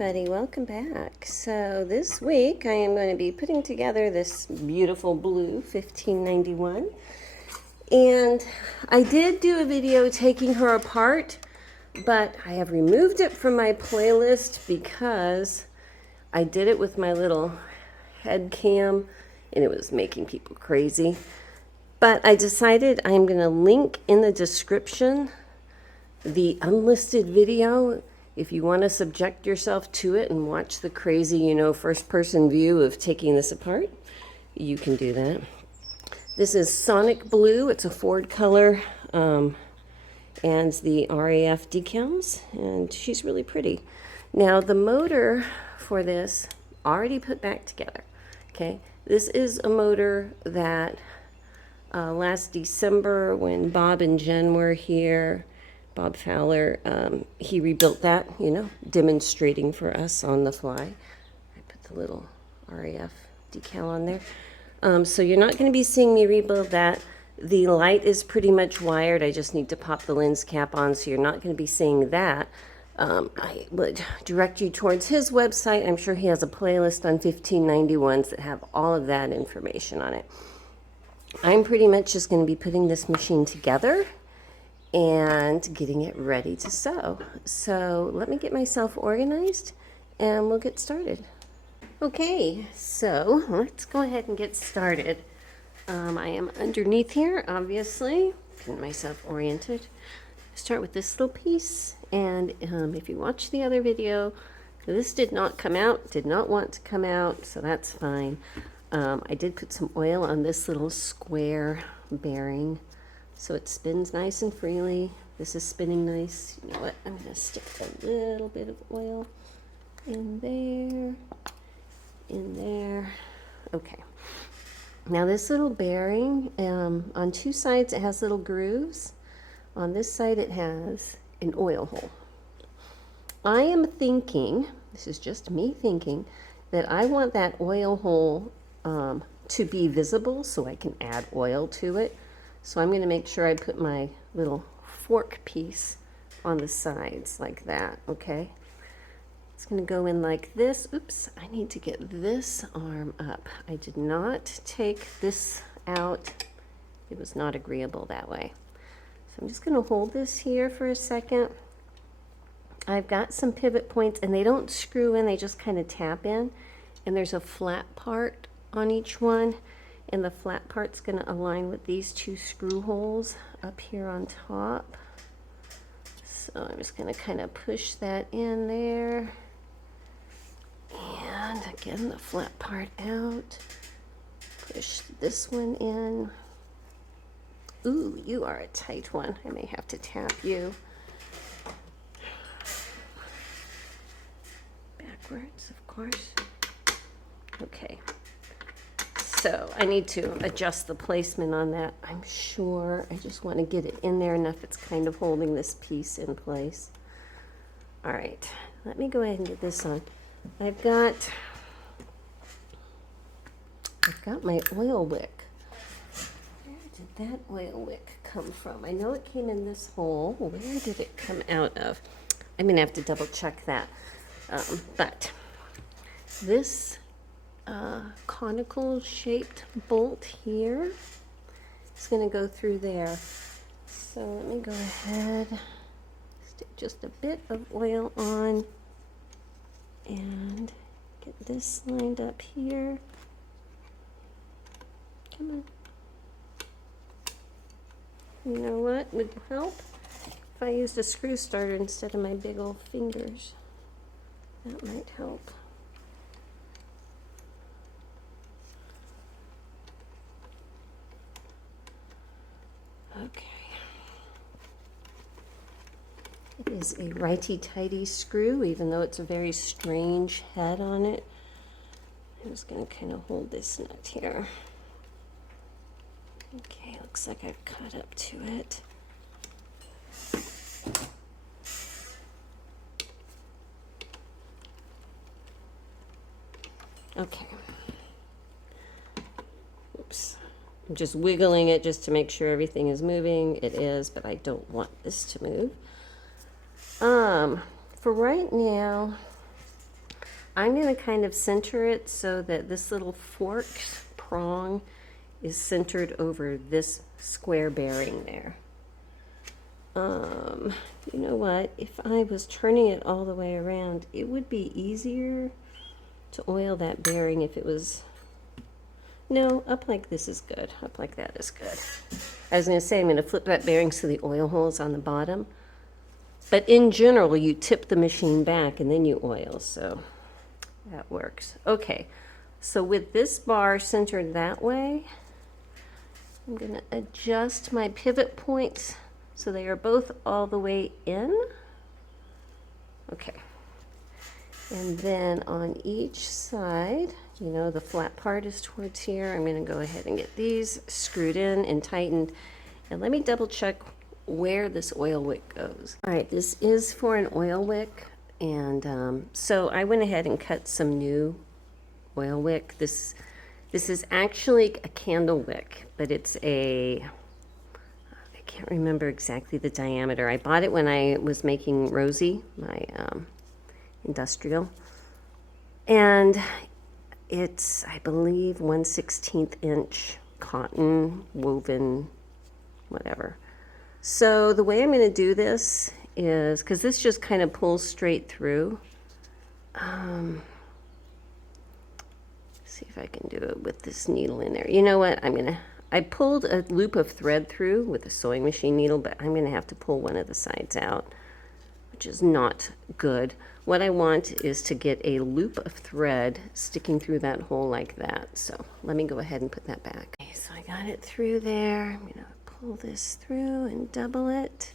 everybody, welcome back. So this week I am going to be putting together this beautiful blue 1591, and I did do a video taking her apart, but I have removed it from my playlist because I did it with my little head cam and it was making people crazy. But I decided I'm going to link in the description the unlisted video. If you want to subject yourself to it and watch the crazy, first-person view of taking this apart, you can do that. This is Sonic Blue. It's a Ford color, and the RAF decals, and she's really pretty. Now, the motor for this, already put back together, okay? This is a motor that last December, when Bob and Jen were here, Bob Fowler, he rebuilt that, demonstrating for us on the fly. I put the little RAF decal on there. So you're not going to be seeing me rebuild that. The light is pretty much wired. I just need to pop the lens cap on, so you're not going to be seeing that. I would direct you towards his website. I'm sure he has a playlist on 1591s that have all of that information on it. I'm pretty much just going to be putting this machine together and getting it ready to sew. So let me get myself organized and we'll get started. Okay, so let's go ahead and get started. I am underneath here, obviously, getting myself oriented. Start with this little piece, and if you watch the other video, this did not come out, did not want to come out, so that's fine. I did put some oil on this little square bearing so it spins nice and freely. This is spinning nice. You know what? I'm going to stick a little bit of oil in there. Okay. Now this little bearing, on two sides it has little grooves. On this side it has an oil hole. I am thinking, this is just me thinking, that I want that oil hole to be visible so I can add oil to it. So I'm going to make sure I put my little fork piece on the sides like that, okay? It's going to go in like this. Oops, I need to get this arm up. I did not take this out. It was not agreeable that way. So I'm just going to hold this here for a second. I've got some pivot points, and they don't screw in, they just kind of tap in. And there's a flat part on each one. And the flat part's going to align with these two screw holes up here on top. So I'm just going to kind of push that in there. And again, the flat part out. Push this one in. Ooh, you are a tight one. I may have to tap you. Backwards, of course. Okay. So I need to adjust the placement on that, I'm sure. I just want to get it in there enough it's kind of holding this piece in place. All right, let me go ahead and get this on. I've got my oil wick. Where did that oil wick come from? I know it came in this hole. Where did it come out of? I'm going to have to double check that. But this conical shaped bolt here is going to go through there. So let me go ahead, stick just a bit of oil on and get this lined up here. Come on. You know what would help? If I used a screw starter instead of my big old fingers. That might help. Okay. It is a righty-tighty screw, even though it's a very strange head on it. I'm just going to kind of hold this nut here. Okay, looks like I've caught up to it. Okay. Oops. I'm just wiggling it just to make sure everything is moving. It is, but I don't want this to move. For right now, I'm going to kind of center it so that this little fork prong is centered over this square bearing there. You know what? If I was turning it all the way around, it would be easier to oil that bearing if it was... No, up like this is good. Up like that is good. I was going to say I'm going to flip that bearing so the oil hole is on the bottom. But in general, you tip the machine back and then you oil, so that works. Okay, so with this bar centered that way, I'm going to adjust my pivot points so they are both all the way in. Okay. And then on each side, you know, the flat part is towards here. I'm going to go ahead and get these screwed in and tightened. And let me double check where this oil wick goes. All right, this is for an oil wick. And so I went ahead and cut some new oil wick. This is actually a candle wick, but it's a... I can't remember exactly the diameter. I bought it when I was making Rosie, my industrial. And it's, I believe, 1/16 inch cotton, woven, whatever. So the way I'm going to do this is, because this just kind of pulls straight through. See if I can do it with this needle in there. You know what? I pulled a loop of thread through with a sewing machine needle, but I'm going to have to pull one of the sides out, which is not good. What I want is to get a loop of thread sticking through that hole like that. So let me go ahead and put that back. Okay, so I got it through there. I'm going to pull this through and double it.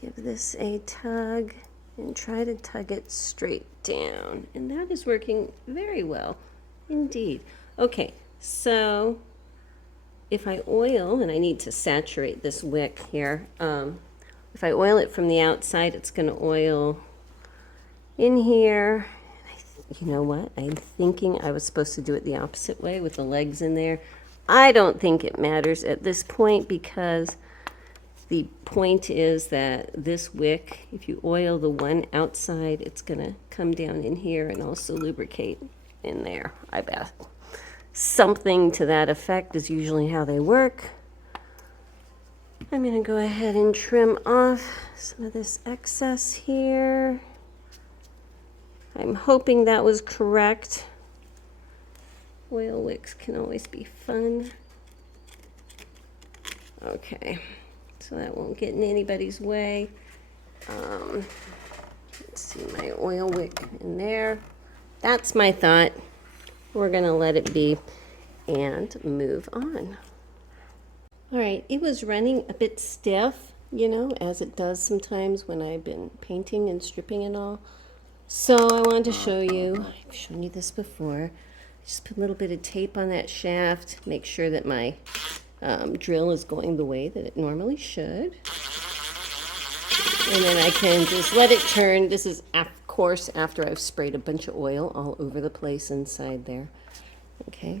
Give this a tug and try to tug it straight down. And that is working very well indeed. Okay, so if I oil, and I need to saturate this wick here, if I oil it from the outside, it's going to oil in here. You know what? I'm thinking I was supposed to do it the opposite way with the legs in there. I don't think it matters at this point, because the point is that this wick, if you oil the one outside, it's going to come down in here and also lubricate in there, I bet. Something to that effect is usually how they work. I'm going to go ahead and trim off some of this excess here. I'm hoping that was correct. Oil wicks can always be fun. Okay, so that won't get in anybody's way. Let's see, my oil wick in there. That's my thought. We're going to let it be and move on. All right, it was running a bit stiff, you know, as it does sometimes when I've been painting and stripping and all. So I wanted to show you, I've shown you this before, just put a little bit of tape on that shaft, make sure that my drill is going the way that it normally should. And then I can just let it turn. This is, of course, after I've sprayed a bunch of oil all over the place inside there. Okay.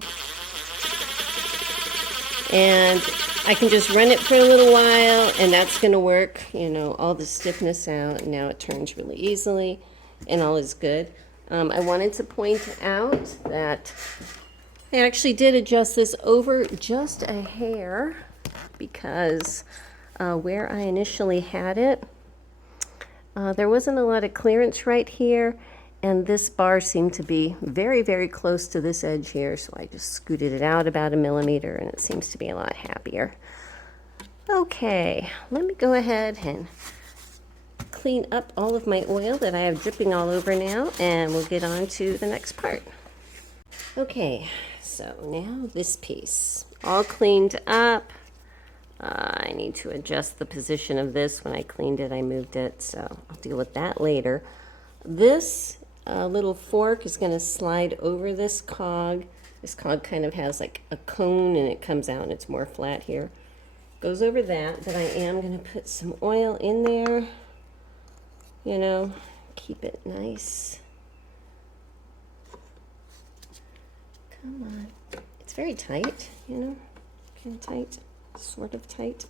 And I can just run it for a little while, and that's going to work, you know, all the stiffness out. And now it turns really easily, and all is good. I wanted to point out that I actually did adjust this over just a hair, because where I initially had it, there wasn't a lot of clearance right here, and this bar seemed to be very, very close to this edge here, so I just scooted it out about 1 millimeter, and it seems to be a lot happier. Okay, let me go ahead and clean up all of my oil that I have dripping all over now, and we'll get on to the next part. Okay, so now this piece, all cleaned up. I need to adjust the position of this. When I cleaned it, I moved it, so I'll deal with that later. This little fork is going to slide over this cog. This cog kind of has like a cone, and it comes out and it's more flat here. Goes over that, but I am going to put some oil in there, you know, keep it nice. Come on. It's very tight, you know, kind of tight, sort of tight.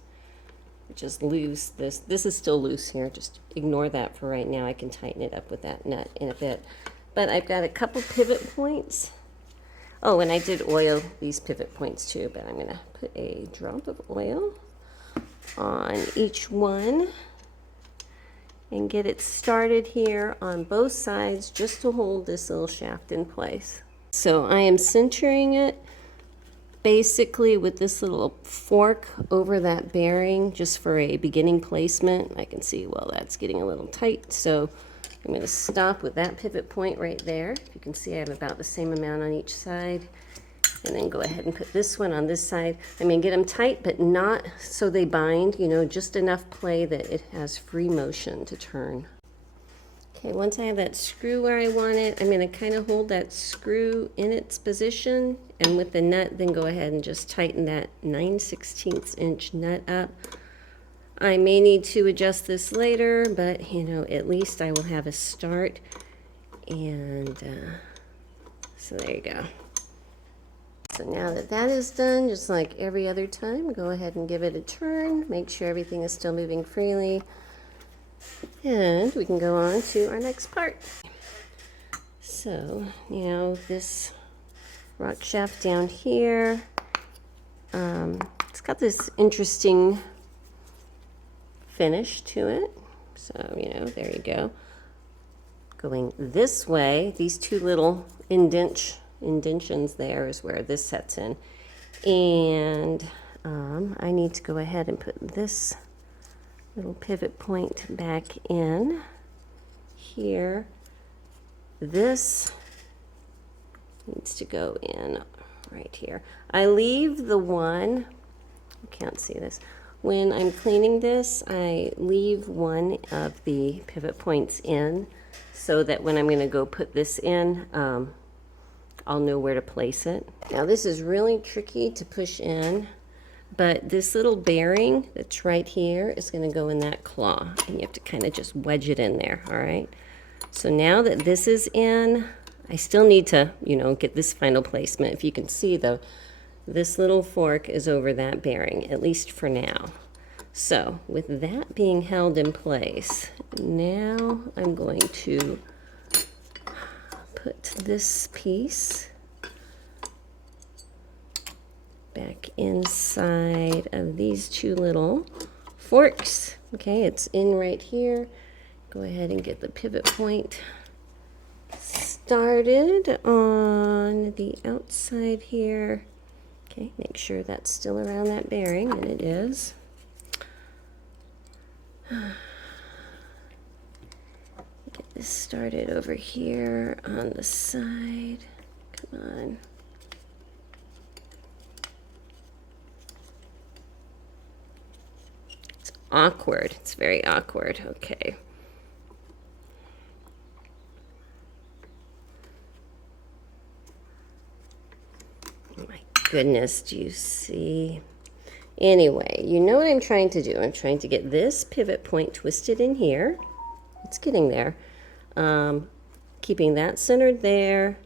Just loose. This is still loose here. Just ignore that for right now. I can tighten it up with that nut in a bit. but I've got a couple pivot points. Oh, and I did oil these pivot points too, but I'm gonna put a drop of oil on each one and get it started here on both sides just to hold this little shaft in place. So I am centering it basically with this little fork over that bearing just for a beginning placement. I can see, well, that's getting a little tight, so I'm going to stop with that pivot point right there. You can see I have about the same amount on each side. And then go ahead and put this one on this side. I mean, get them tight, but not so they bind, you know, just enough play that it has free motion to turn. Okay, once I have that screw where I want it, I'm going to kind of hold that screw in its position, and with the nut, then go ahead and just tighten that 9/16 inch nut up. I may need to adjust this later, but, you know, at least I will have a start. And so there you go. So now that that is done, just like every other time, go ahead and give it a turn. Make sure everything is still moving freely. And we can go on to our next part. So, you know, this rock shaft down here, it's got this interesting finish to it. So, you know, there you go. Going this way, these two little indentions there is where this sets in. And I need to go ahead and put this little pivot point back in here. This needs to go in right here. I leave the one, you can't see this, when I'm cleaning this, I leave one of the pivot points in so that when I'm going to go put this in, I'll know where to place it. Now this is really tricky to push in, but this little bearing that's right here is going to go in that claw, and you have to kind of just wedge it in there, all right? So now that this is in, I still need to, you know, get this final placement. If you can see though, this little fork is over that bearing, at least for now. So with that being held in place, now I'm going to put this piece back inside of these two little forks. Okay, it's in right here. Go ahead and get the pivot point started on the outside here. Okay, make sure that's still around that bearing, and it is. Get this started over here on the side. Come on. It's awkward. It's very awkward. Okay. Oh my goodness, do you see? Anyway, you know what I'm trying to do. I'm trying to get this pivot point twisted in here. It's getting there. Keeping that centered there.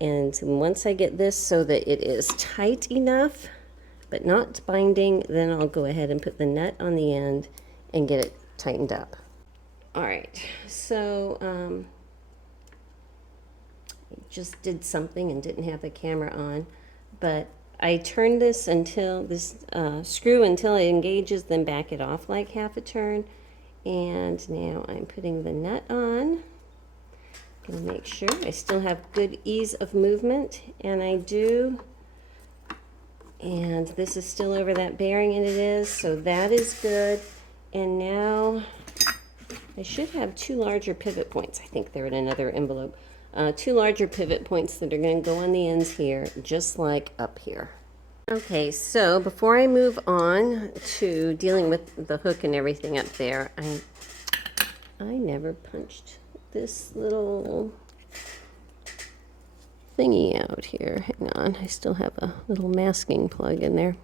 And once I get this so that it is tight enough, but not binding, then I'll go ahead and put the nut on the end and get it tightened up. All right, so I just did something and didn't have the camera on, but I turn this until this screw until it engages, then back it off like half a turn. And now I'm putting the nut on. I'm gonna make sure I still have good ease of movement, and I do. And this is still over that bearing, and it is, so that is good. And now I should have two larger pivot points. I think they're in another envelope. Two larger pivot points that are going to go on the ends here, just like up here. Okay, so before I move on to dealing with the hook and everything up there, I never punched this little thingy out here. Hang on, I still have a little masking plug in there.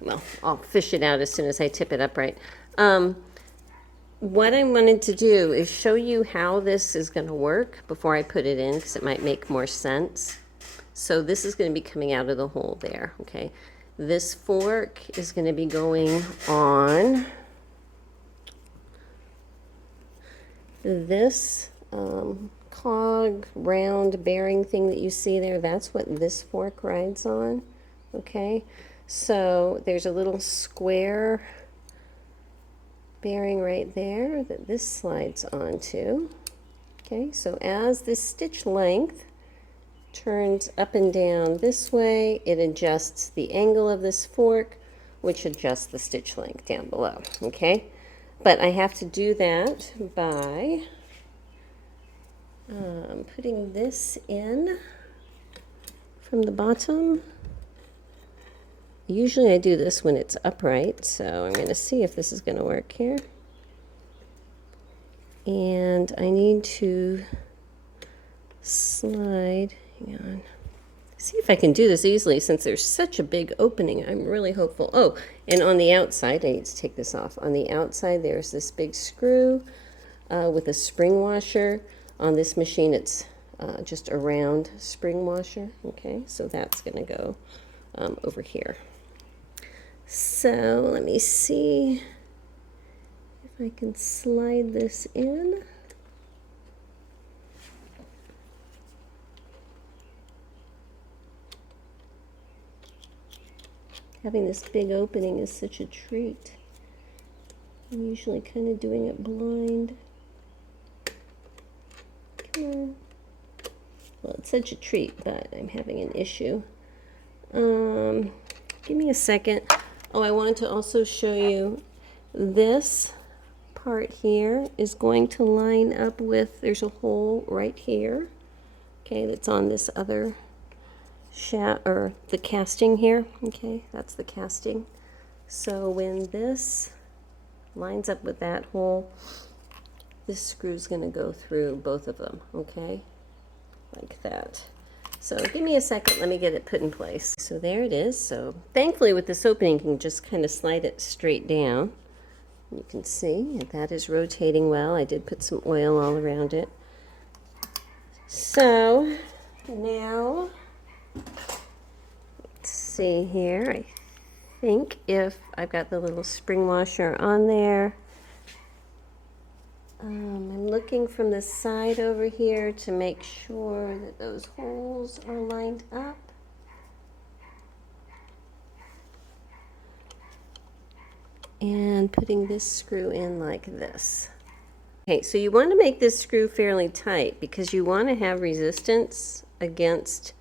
Well, I'll fish it out as soon as I tip it upright. What I wanted to do is show you how this is going to work before I put it in, because it might make more sense. So this is going to be coming out of the hole there, okay? This fork is going to be going on this cog round bearing thing that you see there, that's what this fork rides on. Okay, so there's a little square bearing right there that this slides onto. Okay, so as this stitch length turns up and down this way, it adjusts the angle of this fork, which adjusts the stitch length down below. Okay, but I have to do that by putting this in from the bottom. Usually I do this when it's upright, so I'm going to see if this is going to work here. And I need to slide, hang on, see if I can do this easily since there's such a big opening. I'm really hopeful. Oh, and on the outside, I need to take this off. On the outside, there's this big screw with a spring washer. On this machine, it's just a round spring washer. Okay, so that's going to go over here. So let me see if I can slide this in. Having this big opening is such a treat. I'm usually kind of doing it blind. Come on. Well, it's such a treat, but I'm having an issue. Give me a second. Oh, I wanted to also show you this part here is going to line up with, there's a hole right here, okay, that's on this other or the casting here. Okay, that's the casting. So when this lines up with that hole, this screw is going to go through both of them. Okay, like that. So give me a second, let me get it put in place. So there it is. So thankfully with this opening, you can just kind of slide it straight down. You can see that is rotating well. I did put some oil all around it. So now, let's see here. I think if I've got the little spring washer on there, I'm looking from the side over here to make sure that those holes are lined up. And putting this screw in like this. Okay, so you want to make this screw fairly tight because you want to have resistance against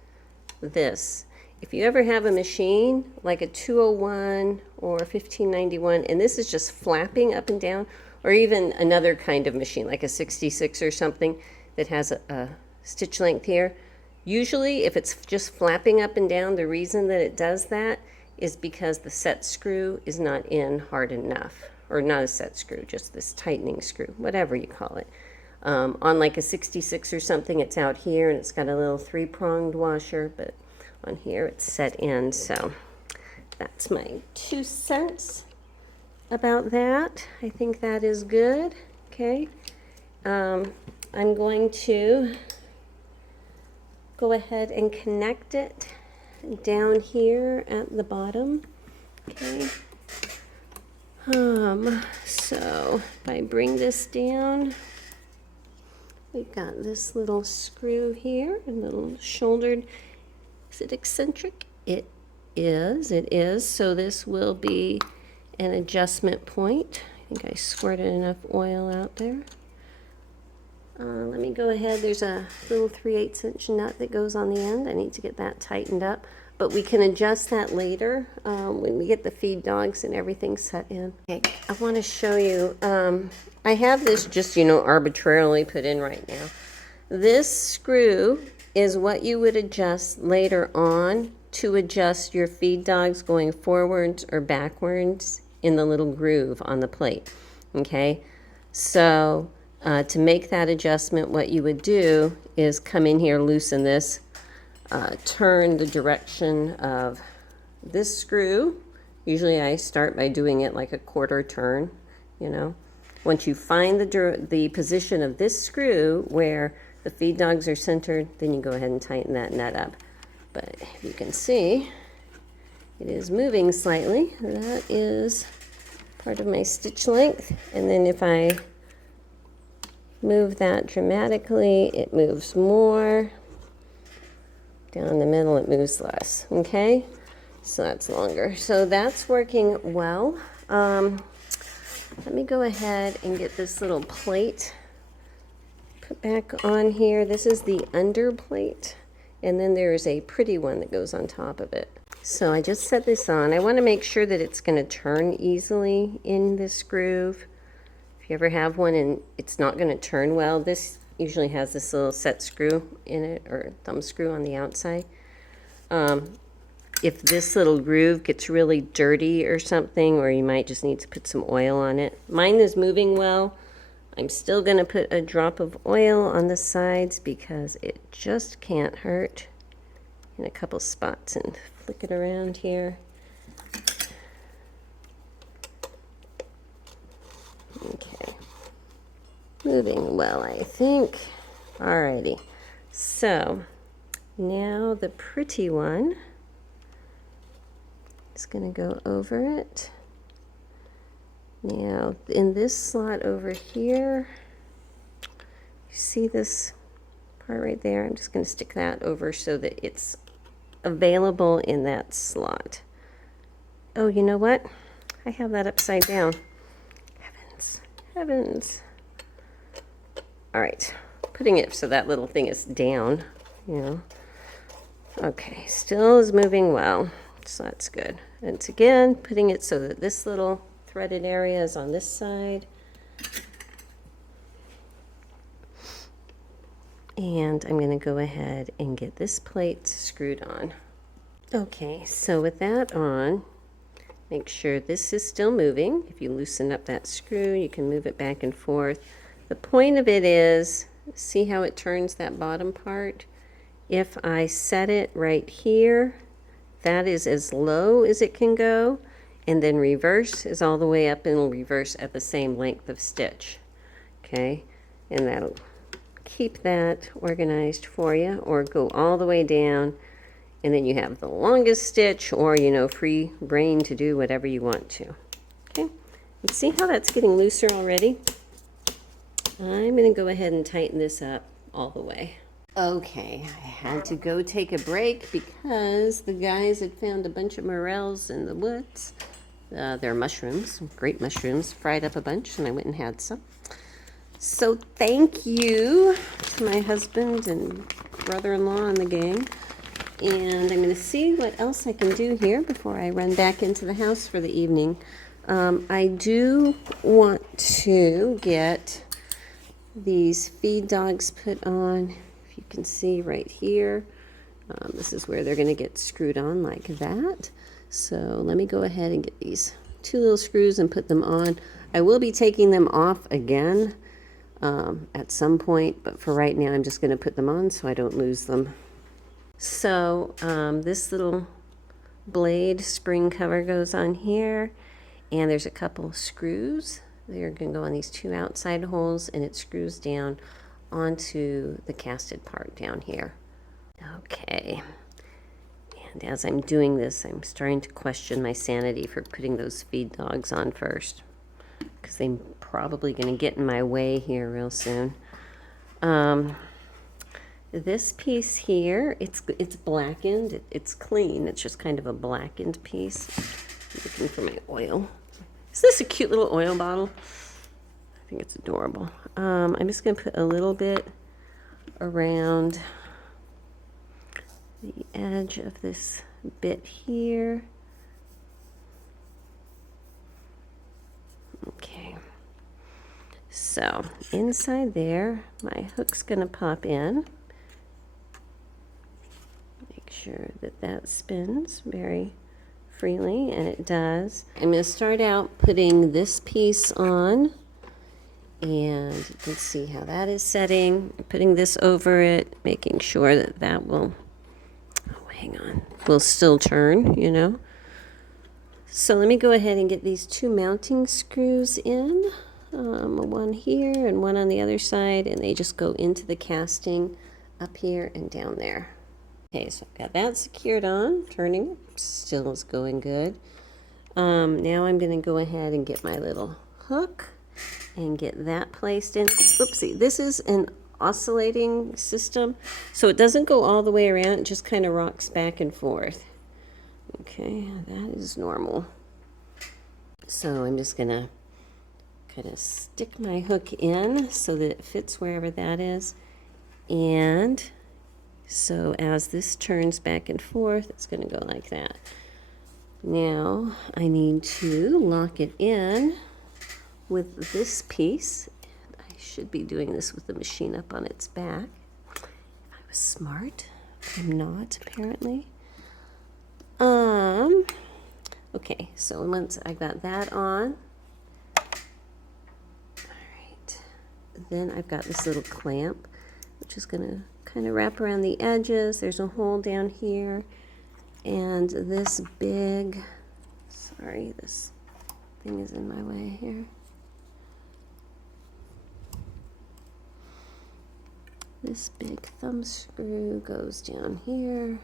this. If you ever have a machine like a 201 or 1591 and this is just flapping up and down, or even another kind of machine like a 66 or something that has a stitch length here, usually if it's just flapping up and down, the reason that it does that is because the set screw is not in hard enough. Or not a set screw, just this tightening screw, whatever you call it. On like a 66 or something, it's out here and it's got a little 3-pronged washer, but on here it's set in. So that's my 2 cents about that. I think that is good. Okay. I'm going to go ahead and connect it down here at the bottom. Okay. So if I bring this down, we've got this little screw here, a little shouldered. Is it eccentric? It is. So this will be an adjustment point. I think I squirted enough oil out there. Let me go ahead. There's a little 3/8 inch nut that goes on the end. I need to get that tightened up. But we can adjust that later when we get the feed dogs and everything set in. Okay, I want to show you. I have this just, arbitrarily put in right now. This screw is what you would adjust later on to adjust your feed dogs going forwards or backwards in the little groove on the plate. Okay, so to make that adjustment, what you would do is come in here, loosen this, turn the direction of this screw. Usually I start by doing it like a 1/4 turn, Once you find the position of this screw where the feed dogs are centered, then you go ahead and tighten that nut up. But you can see it is moving slightly. That is part of my stitch length. And then if I move that dramatically, it moves more. Down the middle, it moves less, okay? So that's longer. So that's working well. Let me go ahead and get this little plate put back on here. This is the under plate, and then there's a pretty one that goes on top of it. So I just set this on. I want to make sure that it's going to turn easily in this groove. If you ever have one and it's not going to turn well, this usually has this little set screw in it, or thumb screw on the outside. If this little groove gets really dirty or something, or you might just need to put some oil on it. Mine is moving well. I'm still going to put a drop of oil on the sides because it just can't hurt in a couple spots, and flick it around here. Okay. Moving well, I think. Alrighty. So now the pretty one is going to go over it. Now in this slot over here, you see this part right there? I'm just going to stick that over so that it's available in that slot. Oh, you know what? I have that upside down. Heavens, heavens. All right, putting it so that little thing is down, you know. Okay, still is moving well, so that's good. And it's again putting it so that this little threaded area is on this side. And I'm going to go ahead and get this plate screwed on. Okay, so with that on, make sure this is still moving. If you loosen up that screw, you can move it back and forth. The point of it is, see how it turns that bottom part? If I set it right here, that is as low as it can go, and then reverse is all the way up, and it'll reverse at the same length of stitch. Okay, and that'll keep that organized for you, or go all the way down, and then you have the longest stitch, or, you know, free rein to do whatever you want to. Okay, and see how that's getting looser already? I'm going to go ahead and tighten this up all the way. Okay, I had to go take a break because the guys had found a bunch of morels in the woods. They're mushrooms, great mushrooms, fried up a bunch, and I went and had some. So thank you to my husband and brother-in-law and the gang. And I'm going to see what else I can do here before I run back into the house for the evening. I do want to get these feed dogs put on. If you can see right here, this is where they're going to get screwed on like that. So let me go ahead and get these two little screws and put them on. I will be taking them off again at some point, but for right now I'm just going to put them on so I don't lose them. So this little blade spring cover goes on here, and there's a couple screws. They're going to go on these two outside holes, and it screws down onto the casted part down here. Okay, and as I'm doing this, I'm starting to question my sanity for putting those feed dogs on first, because they're probably going to get in my way here real soon. This piece here, it's blackened. It's clean. It's just kind of a blackened piece. I'm looking for my oil. Is this a cute little oil bottle? I think it's adorable. I'm just going to put a little bit around the edge of this bit here. Okay. So inside there, my hook's going to pop in. Make sure that that spins very freely, and it does. I'm going to start out putting this piece on, and you can see how that is setting. Putting this over it, making sure that that will, oh, hang on, will still turn, you know. So let me go ahead and get these two mounting screws in, one here and one on the other side, and they just go into the casting up here and down there. Okay, so I've got that secured on, turning, still is going good. Now I'm going to go ahead and get my little hook, and get that placed in. Oopsie, this is an oscillating system, so it doesn't go all the way around, it just kind of rocks back and forth. Okay, that is normal. So I'm just gonna kind of stick my hook in so that it fits wherever that is. And so as this turns back and forth, it's gonna go like that. Now I need to lock it in with this piece. I should be doing this with the machine up on its back. If I was smart, I'm not apparently. Okay, so once I got that on, all right, then I've got this little clamp, which is gonna kind of wrap around the edges. There's a hole down here, and this big, sorry, this thing is in my way here. This big thumb screw goes down here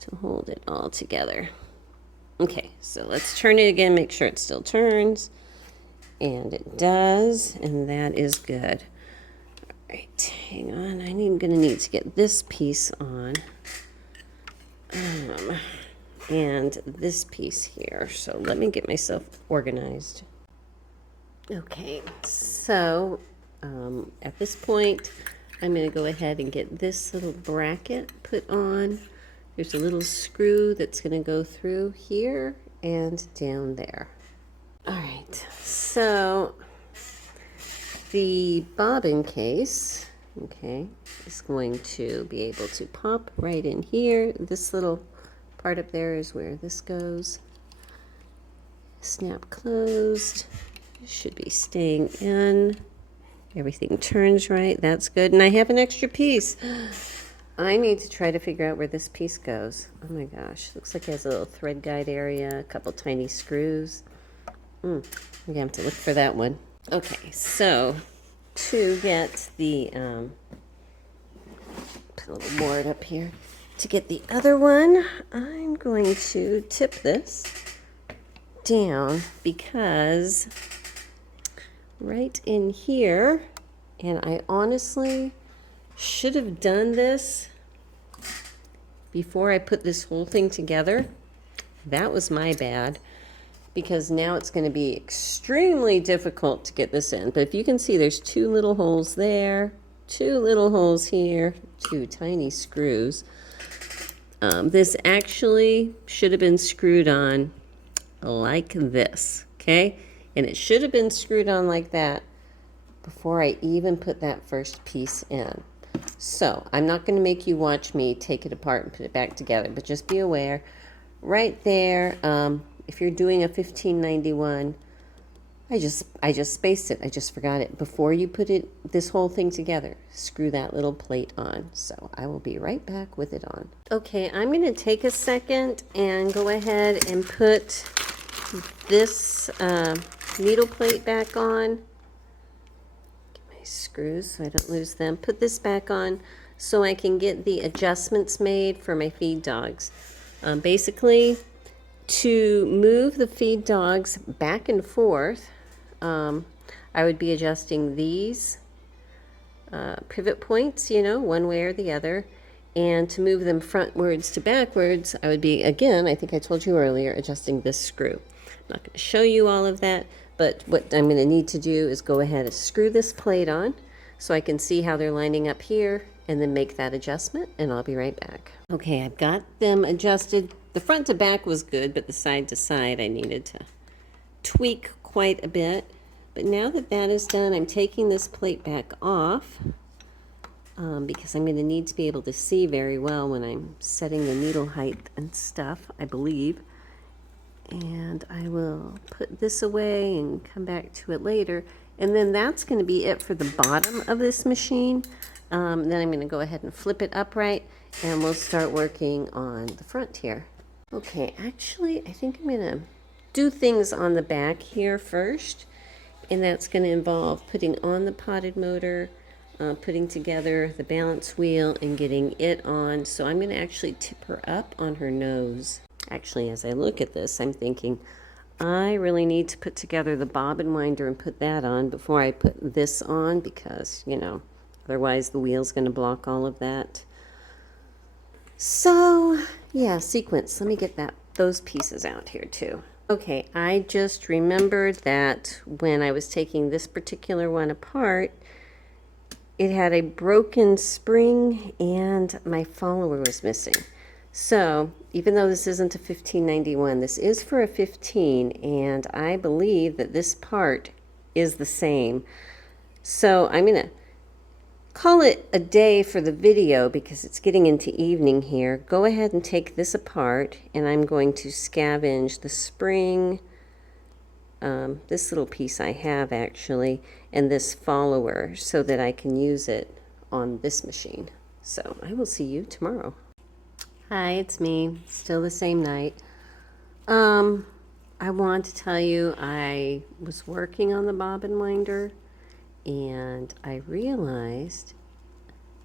to hold it all together. Okay, so let's turn it again, make sure it still turns. And it does, and that is good. All right, hang on, I'm gonna need to get this piece on. And this piece here, so let me get myself organized. Okay, so at this point, I'm going to go ahead and get this little bracket put on. There's a little screw that's going to go through here and down there. All right, so the bobbin case, okay, is going to be able to pop right in here. This little part up there is where this goes. Snap closed. Should be staying in. Everything turns right. That's good. And I have an extra piece. I need to try to figure out where this piece goes. Oh my gosh. Looks like it has a little thread guide area, a couple tiny screws. I'm going to have to look for that one. Okay, so to get the, put a little board up here. To get the other one, I'm going to tip this down because right in here, and I honestly should have done this before I put this whole thing together. That was my bad, because now it's going to be extremely difficult to get this in. But if you can see, there's two little holes there, two little holes here, two tiny screws. This actually should have been screwed on like this, okay? And it should have been screwed on like that before I even put that first piece in. So I'm not going to make you watch me take it apart and put it back together, but just be aware, right there, if you're doing a 1591, I just spaced it. I just forgot it. Before you put this whole thing together, screw that little plate on. So I will be right back with it on. Okay, I'm going to take a second and go ahead and put this needle plate back on. Get my screws so I don't lose them. Put this back on so I can get the adjustments made for my feed dogs. Basically, to move the feed dogs back and forth, I would be adjusting these pivot points, you know, one way or the other. And to move them frontwards to backwards, I would be, again, I think I told you earlier, adjusting this screw. I'm not going to show you all of that, but what I'm going to need to do is go ahead and screw this plate on so I can see how they're lining up here, and then make that adjustment, and I'll be right back. Okay, I've got them adjusted. The front to back was good, but the side to side I needed to tweak quite a bit. But now that that is done, I'm taking this plate back off because I'm going to need to be able to see very well when I'm setting the needle height and stuff, I believe. And I will put this away and come back to it later. And then that's going to be it for the bottom of this machine. Then I'm going to go ahead and flip it upright, and we'll start working on the front here. Okay, actually, I think I'm going to do things on the back here first, and that's going to involve putting on the potted motor, putting together the balance wheel, and getting it on. So I'm going to actually tip her up on her nose. Actually, as I look at this, I'm thinking I really need to put together the bobbin winder and put that on before I put this on, because, you know, otherwise the wheel's going to block all of that. So, yeah, sequence. Let me get those pieces out here too. Okay, I just remembered that when I was taking this particular one apart, it had a broken spring and my follower was missing. So, even though this isn't a 1591, this is for a 15, and I believe that this part is the same. So, I'm going to call it a day for the video because it's getting into evening here. Go ahead and take this apart, and I'm going to scavenge the spring, this little piece I have actually, and this follower so that I can use it on this machine. So, I will see you tomorrow. Hi, it's me. Still the same night. I want to tell you I was working on the bobbin winder and I realized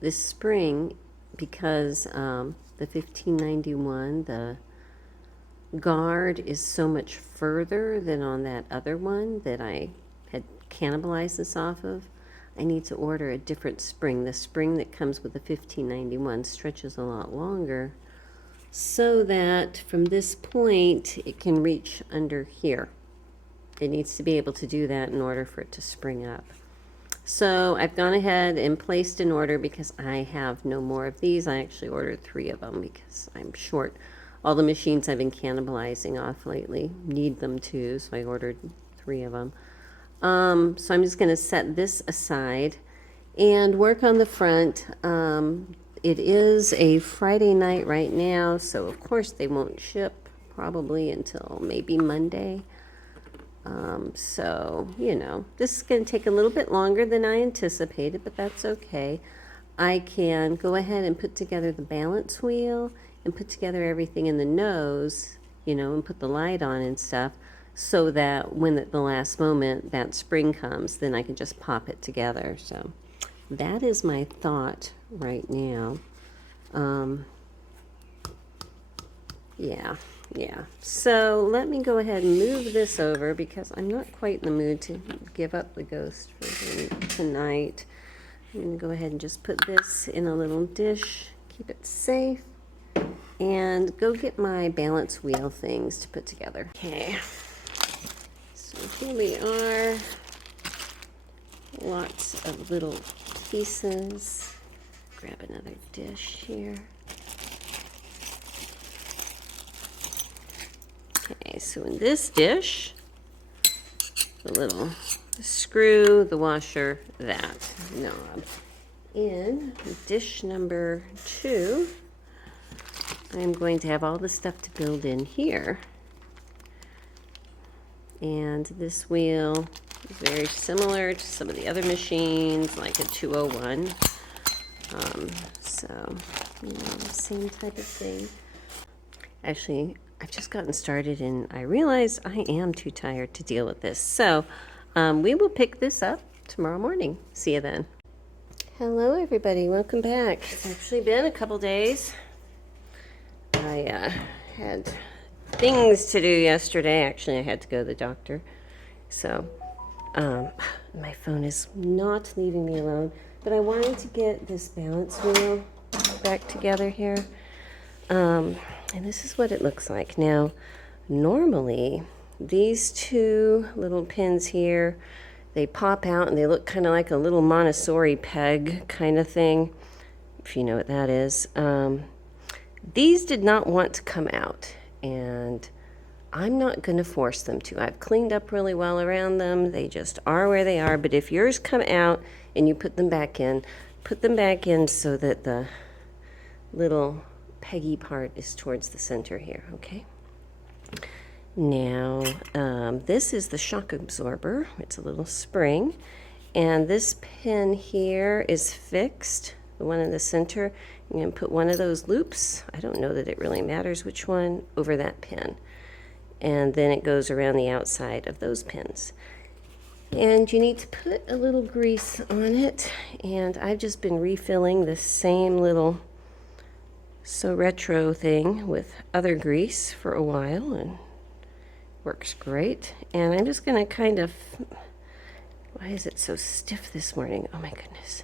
this spring, because the 1591, the guard is so much further than on that other one that I had cannibalized this off of, I need to order a different spring. The spring that comes with the 1591 stretches a lot longer, so that from this point it can reach under here. It needs to be able to do that in order for it to spring up. So I've gone ahead and placed an order because I have no more of these. I actually ordered 3 of them because I'm short. All the machines I've been cannibalizing off lately need them too, so I ordered 3 of them. So I'm just going to set this aside and work on the front. It is a Friday night right now, so of course they won't ship probably until maybe Monday. So, you know, this is going to take a little bit longer than I anticipated, but that's okay. I can go ahead and put together the balance wheel and put together everything in the nose, you know, and put the light on and stuff, so that when at the last moment that spring comes, then I can just pop it together. So that is my thought right now. Yeah. So let me go ahead and move this over because I'm not quite in the mood to give up the ghost for tonight. I'm going to go ahead and just put this in a little dish, keep it safe, and go get my balance wheel things to put together. Okay. So here we are. Lots of little pieces. Grab another dish here. Okay, so in this dish, the little screw, the washer, that knob. In dish number 2, I'm going to have all the stuff to build in here. And this wheel is very similar to some of the other machines, like a 201. So, you know, same type of thing. Actually, I've just gotten started and I realize I am too tired to deal with this. So, we will pick this up tomorrow morning. See you then. Hello, everybody. Welcome back. It's actually been a couple days. I had things to do yesterday. Actually, I had to go to the doctor. So, my phone is not leaving me alone. But I wanted to get this balance wheel back together here. And this is what it looks like. Now, normally, these 2 little pins here, they pop out and they look kind of like a little Montessori peg kind of thing, if you know what that is. These did not want to come out, and I'm not going to force them to. I've cleaned up really well around them. They just are where they are. But if yours come out and you put them back in so that the little peggy part is towards the center here, okay? Now, this is the shock absorber. It's a little spring. And this pin here is fixed, the one in the center. I'm going to put one of those loops, I don't know that it really matters which one, over that pin. And then it goes around the outside of those pins. And you need to put a little grease on it. And I've just been refilling the same little So Retro thing with other grease for a while. And works great. And I'm just going to kind of, why is it so stiff this morning? Oh my goodness.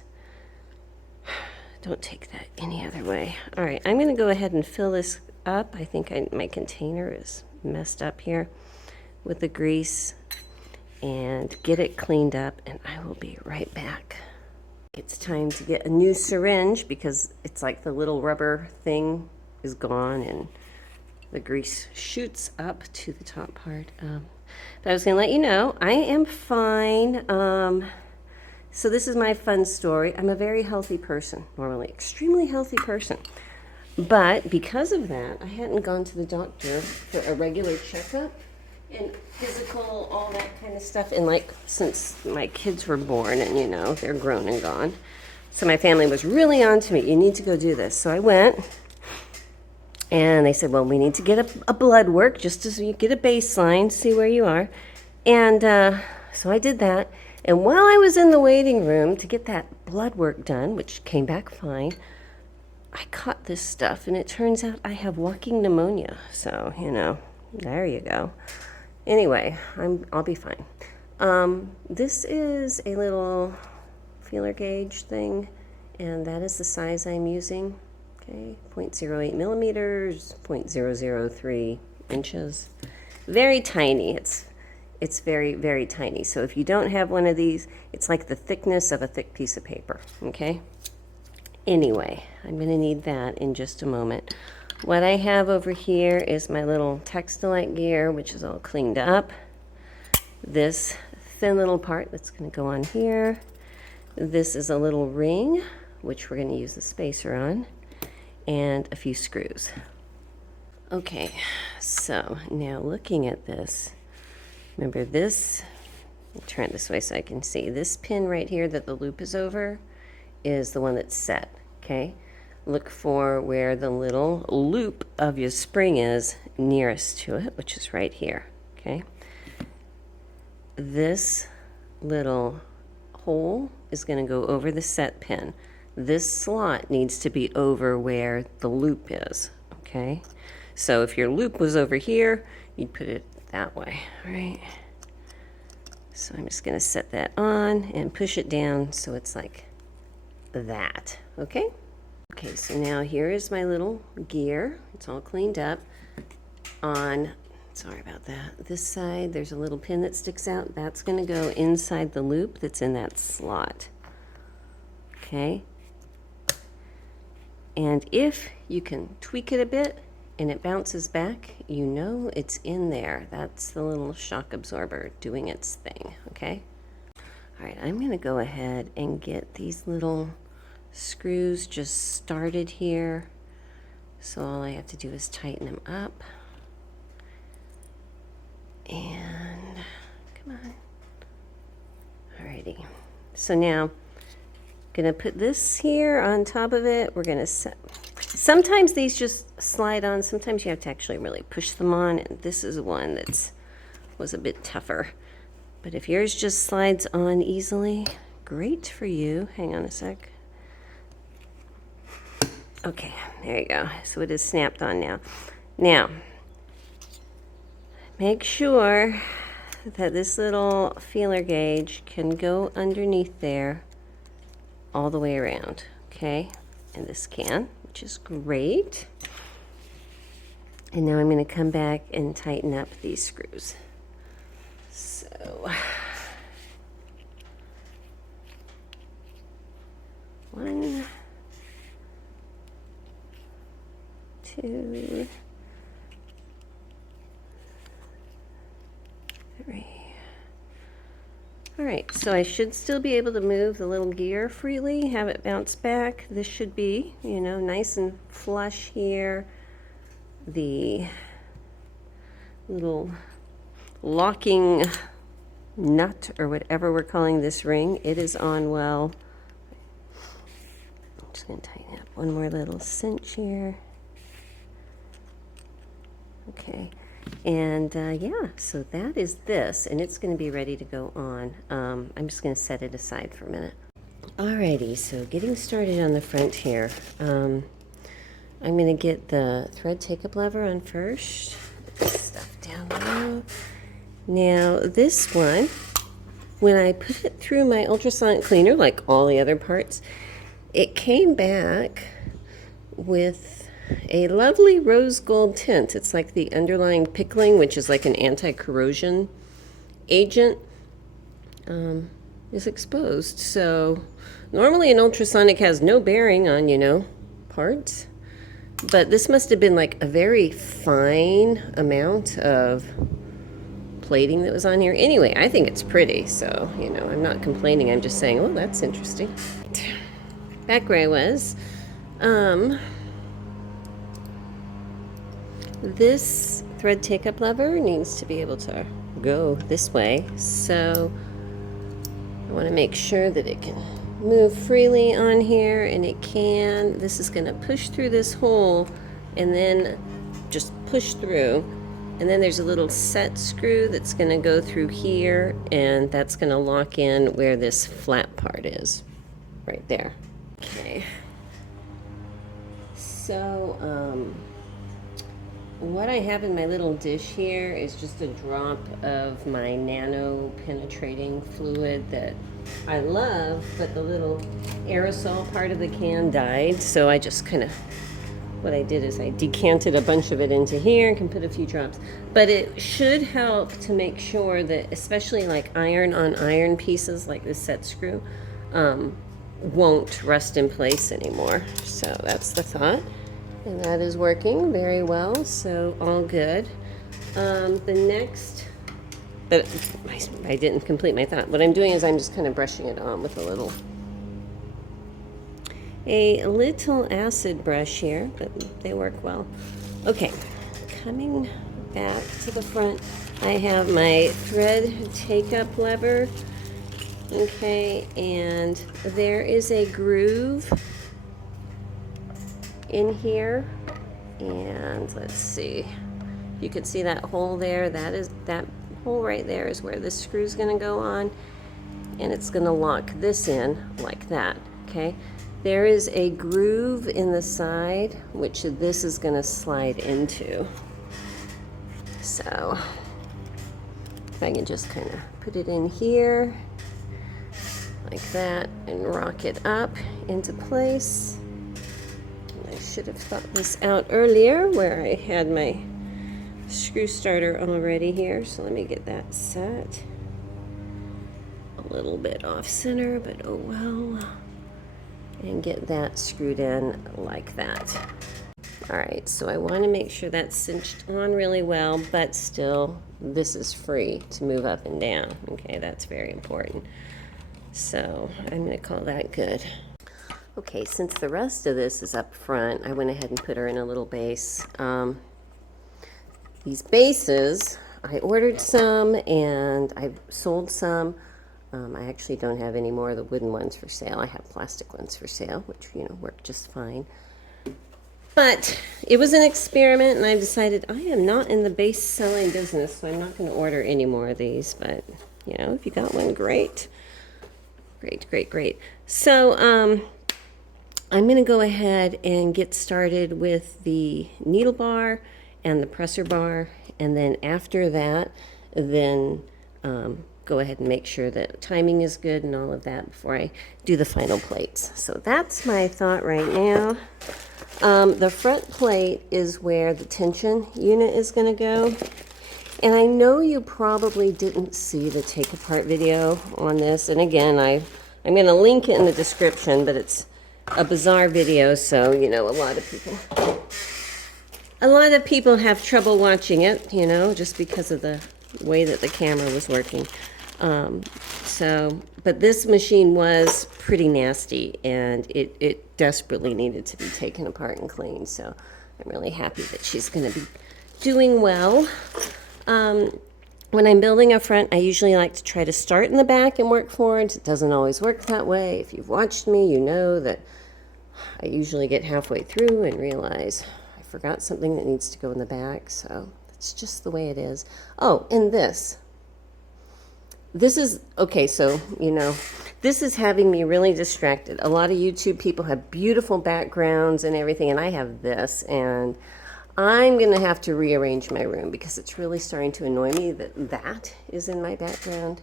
Don't take that any other way. All right, I'm going to go ahead and fill this up. I think my container is messed up here with the grease, and get it cleaned up, and I will be right back. It's time to get a new syringe because it's like the little rubber thing is gone and the grease shoots up to the top part. But I was going to let you know, I am fine. So this is my fun story. I'm a very healthy person, normally extremely healthy person. But because of that, I hadn't gone to the doctor for a regular checkup and physical, all that kind of stuff. And like, since my kids were born and you know, they're grown and gone. So my family was really on to me, you need to go do this. So I went and they said, well, we need to get a blood work just so you get a baseline, see where you are. And so I did that. And while I was in the waiting room to get that blood work done, which came back fine, I caught this stuff, and it turns out I have walking pneumonia. So, you know, there you go. Anyway, I'll be fine. This is a little feeler gauge thing, and that is the size I'm using. Okay, 0.08 millimeters, 0.003 inches. Very tiny. It's very, very tiny. So if you don't have one of these, it's like the thickness of a thick piece of paper, okay? Anyway, I'm going to need that in just a moment. What I have over here is my little textilite gear, which is all cleaned up. This thin little part that's going to go on here. This is a little ring, which we're going to use the spacer on, and a few screws. Okay, so now looking at this, remember this, I'll turn it this way so I can see. This pin right here that the loop is over is the one that's set, okay? Look for where the little loop of your spring is nearest to it, which is right here, okay? This little hole is going to go over the set pin. This slot needs to be over where the loop is, okay? So if your loop was over here, you'd put it that way, right? So I'm just going to set that on and push it down so it's like that, okay? Okay, so now here is my little gear. It's all cleaned up. Sorry about that. This side, there's a little pin that sticks out. That's going to go inside the loop that's in that slot, okay? And if you can tweak it a bit and it bounces back, you know it's in there. That's the little shock absorber doing its thing, okay? All right, I'm going to go ahead and get these little screws just started here. So all I have to do is tighten them up. And come on. Alrighty. So now, gonna put this here on top of it. We're gonna set. Sometimes these just slide on. Sometimes you have to actually really push them on. And this is one was a bit tougher. But if yours just slides on easily, great for you. Hang on a sec. Okay, there you go. So it is snapped on now. Now, make sure that this little feeler gauge can go underneath there all the way around, okay? And this can, which is great. And now I'm going to come back and tighten up these screws. So, 1, 2, 3. All right, so I should still be able to move the little gear freely, have it bounce back. This should be, you know, nice and flush here. The little locking nut or whatever we're calling this ring, it is on well. I'm just going to tighten up one more little cinch here. Okay, and yeah, so that is this, and it's going to be ready to go on. I'm just going to set it aside for a minute. Alrighty, so getting started on the front here. I'm going to get the thread take-up lever on first, this stuff down below. Now this one, when I put it through my ultrasonic cleaner, like all the other parts, it came back with a lovely rose gold tint. It's like the underlying pickling, which is like an anti-corrosion agent, is exposed. So normally an ultrasonic has no bearing on, you know, parts, but this must have been like a very fine amount of plating that was on here. Anyway, I think it's pretty, so, you know, I'm not complaining. I'm just saying, oh, that's interesting. Back where I was, this thread take-up lever needs to be able to go this way, so I want to make sure that it can move freely on here, and it can. This is going to push through this hole and then just push through, and then there's a little set screw that's going to go through here, and that's going to lock in where this flat part is, right there. Okay, so what I have in my little dish here is just a drop of my nano penetrating fluid that I love, but the little aerosol part of the can died, so I just kind of, what I did is I decanted a bunch of it into here and can put a few drops. But it should help to make sure that, especially like iron on iron pieces like this set screw, won't rust in place anymore. So that's the thought. And that is working very well, so all good. The next, but I didn't complete my thought. What I'm doing is I'm just kind of brushing it on with a little acid brush here, but they work well. Okay, coming back to the front, I have my thread take-up lever. Okay, and there is a groove in here, and let's see, you can see that hole there. That hole right there is where this screw is going to go on, and it's going to lock this in like that. Okay, there is a groove in the side which this is going to slide into. So if I can just kind of put it in here like that and rock it up into place. I should have thought this out earlier where I had my screw starter already here, so let me get that set. A little bit off center, but oh well. And get that screwed in like that. Alright, so I want to make sure that's cinched on really well, but still this is free to move up and down. Okay, that's very important. So I'm going to call that good. Okay, since the rest of this is up front, I went ahead and put her in a little base. These bases, I ordered some and I sold some. I actually don't have any more of the wooden ones for sale. I have plastic ones for sale, which, you know, work just fine. But it was an experiment, and I've decided I am not in the base selling business, so I'm not going to order any more of these. But, you know, if you got one, great. Great, great, great. So, I'm going to go ahead and get started with the needle bar and the presser bar, and then after that, then go ahead and make sure that timing is good and all of that before I do the final plates. So that's my thought right now. The front plate is where the tension unit is going to go. And I know you probably didn't see the take apart video on this. And again, I'm going to link it in the description, but it's a bizarre video, so, you know, a lot of people have trouble watching it, you know, just because of the way that the camera was working. But this machine was pretty nasty, and it desperately needed to be taken apart and cleaned, so I'm really happy that she's going to be doing well. When I'm building a front, I usually like to try to start in the back and work forwards. It doesn't always work that way. If you've watched me, you know that I usually get halfway through and realize I forgot something that needs to go in the back, so that's just the way it is. Oh, and this is, okay, so, you know, this is having me really distracted. A lot of YouTube people have beautiful backgrounds and everything, and I have this, and I'm going to have to rearrange my room because it's really starting to annoy me that that is in my background.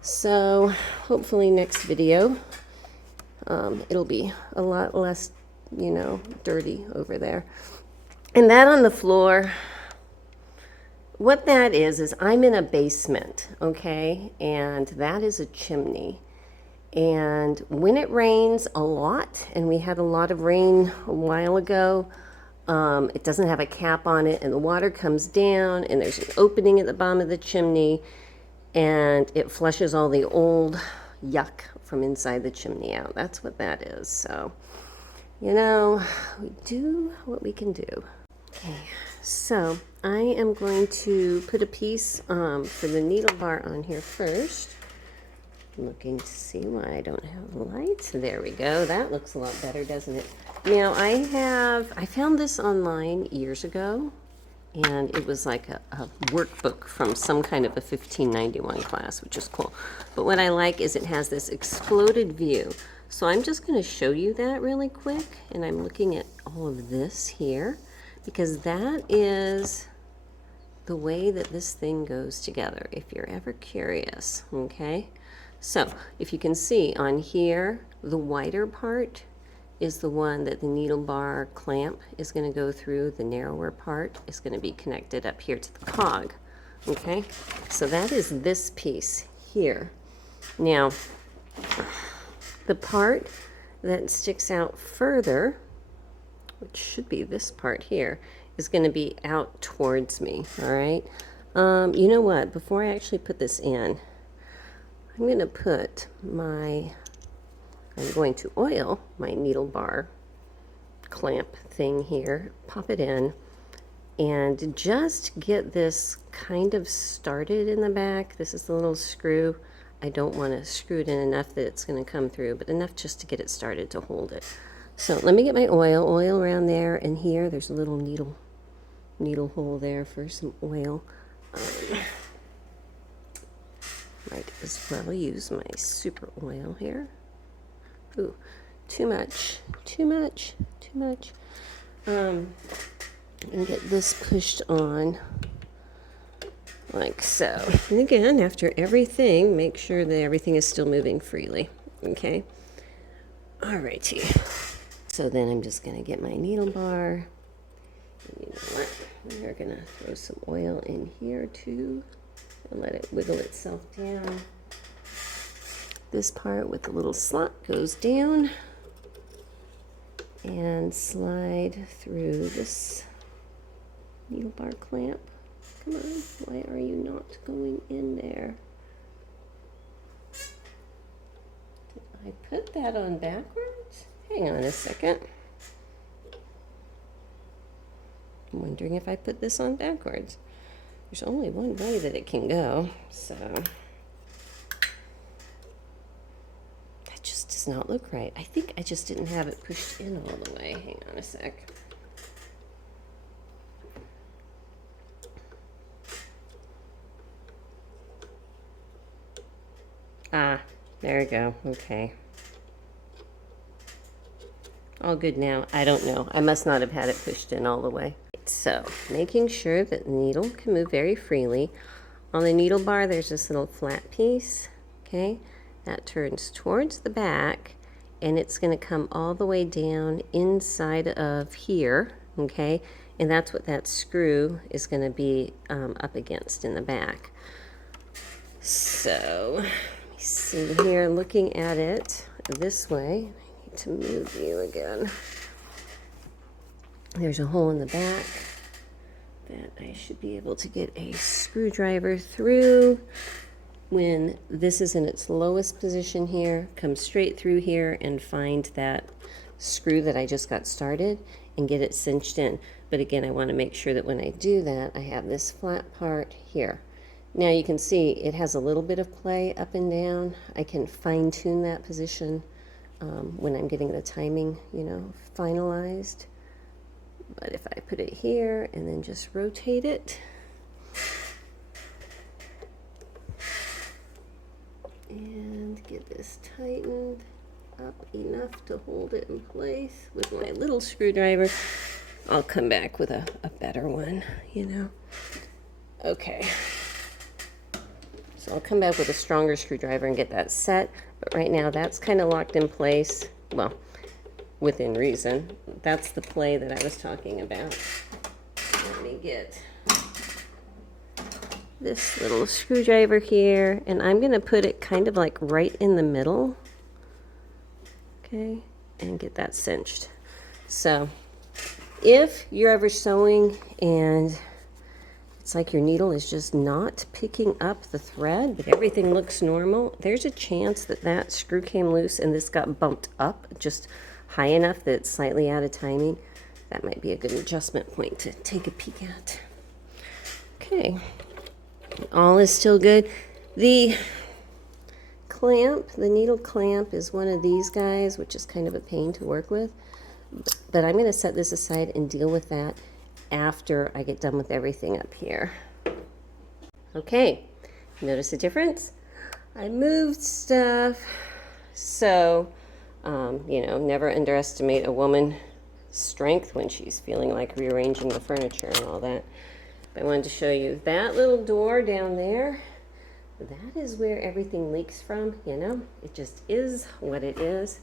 So hopefully next video, it'll be a lot less, you know, dirty over there. And that on the floor, what that is I'm in a basement, okay? And that is a chimney. And when it rains a lot, and we had a lot of rain a while ago, it doesn't have a cap on it, and the water comes down, and there's an opening at the bottom of the chimney, and it flushes all the old yuck from inside the chimney out. That's what that is. So, you know, we do what we can do. Okay, so I am going to put a piece for the needle bar on here first. Looking to see why I don't have lights. There we go. That looks a lot better, doesn't it? Now I found this online years ago, and it was like a workbook from some kind of a 1591 class, which is cool. But what I like is it has this exploded view. So I'm just going to show you that really quick, and I'm looking at all of this here, because that is the way that this thing goes together, if you're ever curious, okay? So if you can see on here, the wider part is the one that the needle bar clamp is going to go through. The narrower part is going to be connected up here to the cog, okay? So that is this piece here. Now, the part that sticks out further, which should be this part here, is going to be out towards me, all right? You know what? Before I actually put this in, I'm going to put I'm going to oil my needle bar clamp thing here, pop it in, and just get this kind of started in the back. This is the little screw. I don't want to screw it in enough that it's going to come through, but enough just to get it started to hold it. So let me get my oil around there, and here there's a little needle hole there for some oil. Might as well use my super oil here. Ooh, too much. And get this pushed on like so. And again, after everything, make sure that everything is still moving freely, okay? Alrighty. So then I'm just gonna get my needle bar. And you know what? We're gonna throw some oil in here too and let it wiggle itself down. This part with the little slot goes down and slide through this needle bar clamp. Come on, why are you not going in there? Did I put that on backwards? Hang on a second. I'm wondering if I put this on backwards. There's only one way that it can go, so that just does not look right. I think I just didn't have it pushed in all the way. Hang on a sec. Ah, there we go. Okay. All good now. I don't know. I must not have had it pushed in all the way. So, making sure that the needle can move very freely. On the needle bar, there's this little flat piece, okay? That turns towards the back, and it's going to come all the way down inside of here, okay? And that's what that screw is going to be up against in the back. So, let me see here, looking at it this way. I need to move you again. There's a hole in the back that I should be able to get a screwdriver through. When this is in its lowest position here, come straight through here and find that screw that I just got started and get it cinched in. But again, I want to make sure that when I do that, I have this flat part here. Now you can see it has a little bit of play up and down. I can fine tune that position when I'm getting the timing, you know, finalized. But if I put it here and then just rotate it, and get this tightened up enough to hold it in place with my little screwdriver, I'll come back with a better one, you know. Okay. So I'll come back with a stronger screwdriver and get that set. But right now that's kind of locked in place. Well, within reason. That's the play that I was talking about. Let me get this little screwdriver here, and I'm going to put it kind of like right in the middle. Okay, and get that cinched. So if you're ever sewing and it's like your needle is just not picking up the thread, but everything looks normal, there's a chance that that screw came loose and this got bumped up just high enough that it's slightly out of timing. That might be a good adjustment point to take a peek at. Okay, all is still good. The clamp, the needle clamp, is one of these guys, which is kind of a pain to work with. But I'm going to set this aside and deal with that after I get done with everything up here. Okay, notice the difference? I moved stuff. So, you know, never underestimate a woman's strength when she's feeling like rearranging the furniture and all that. But I wanted to show you that little door down there. That is where everything leaks from, you know. It just is what it is.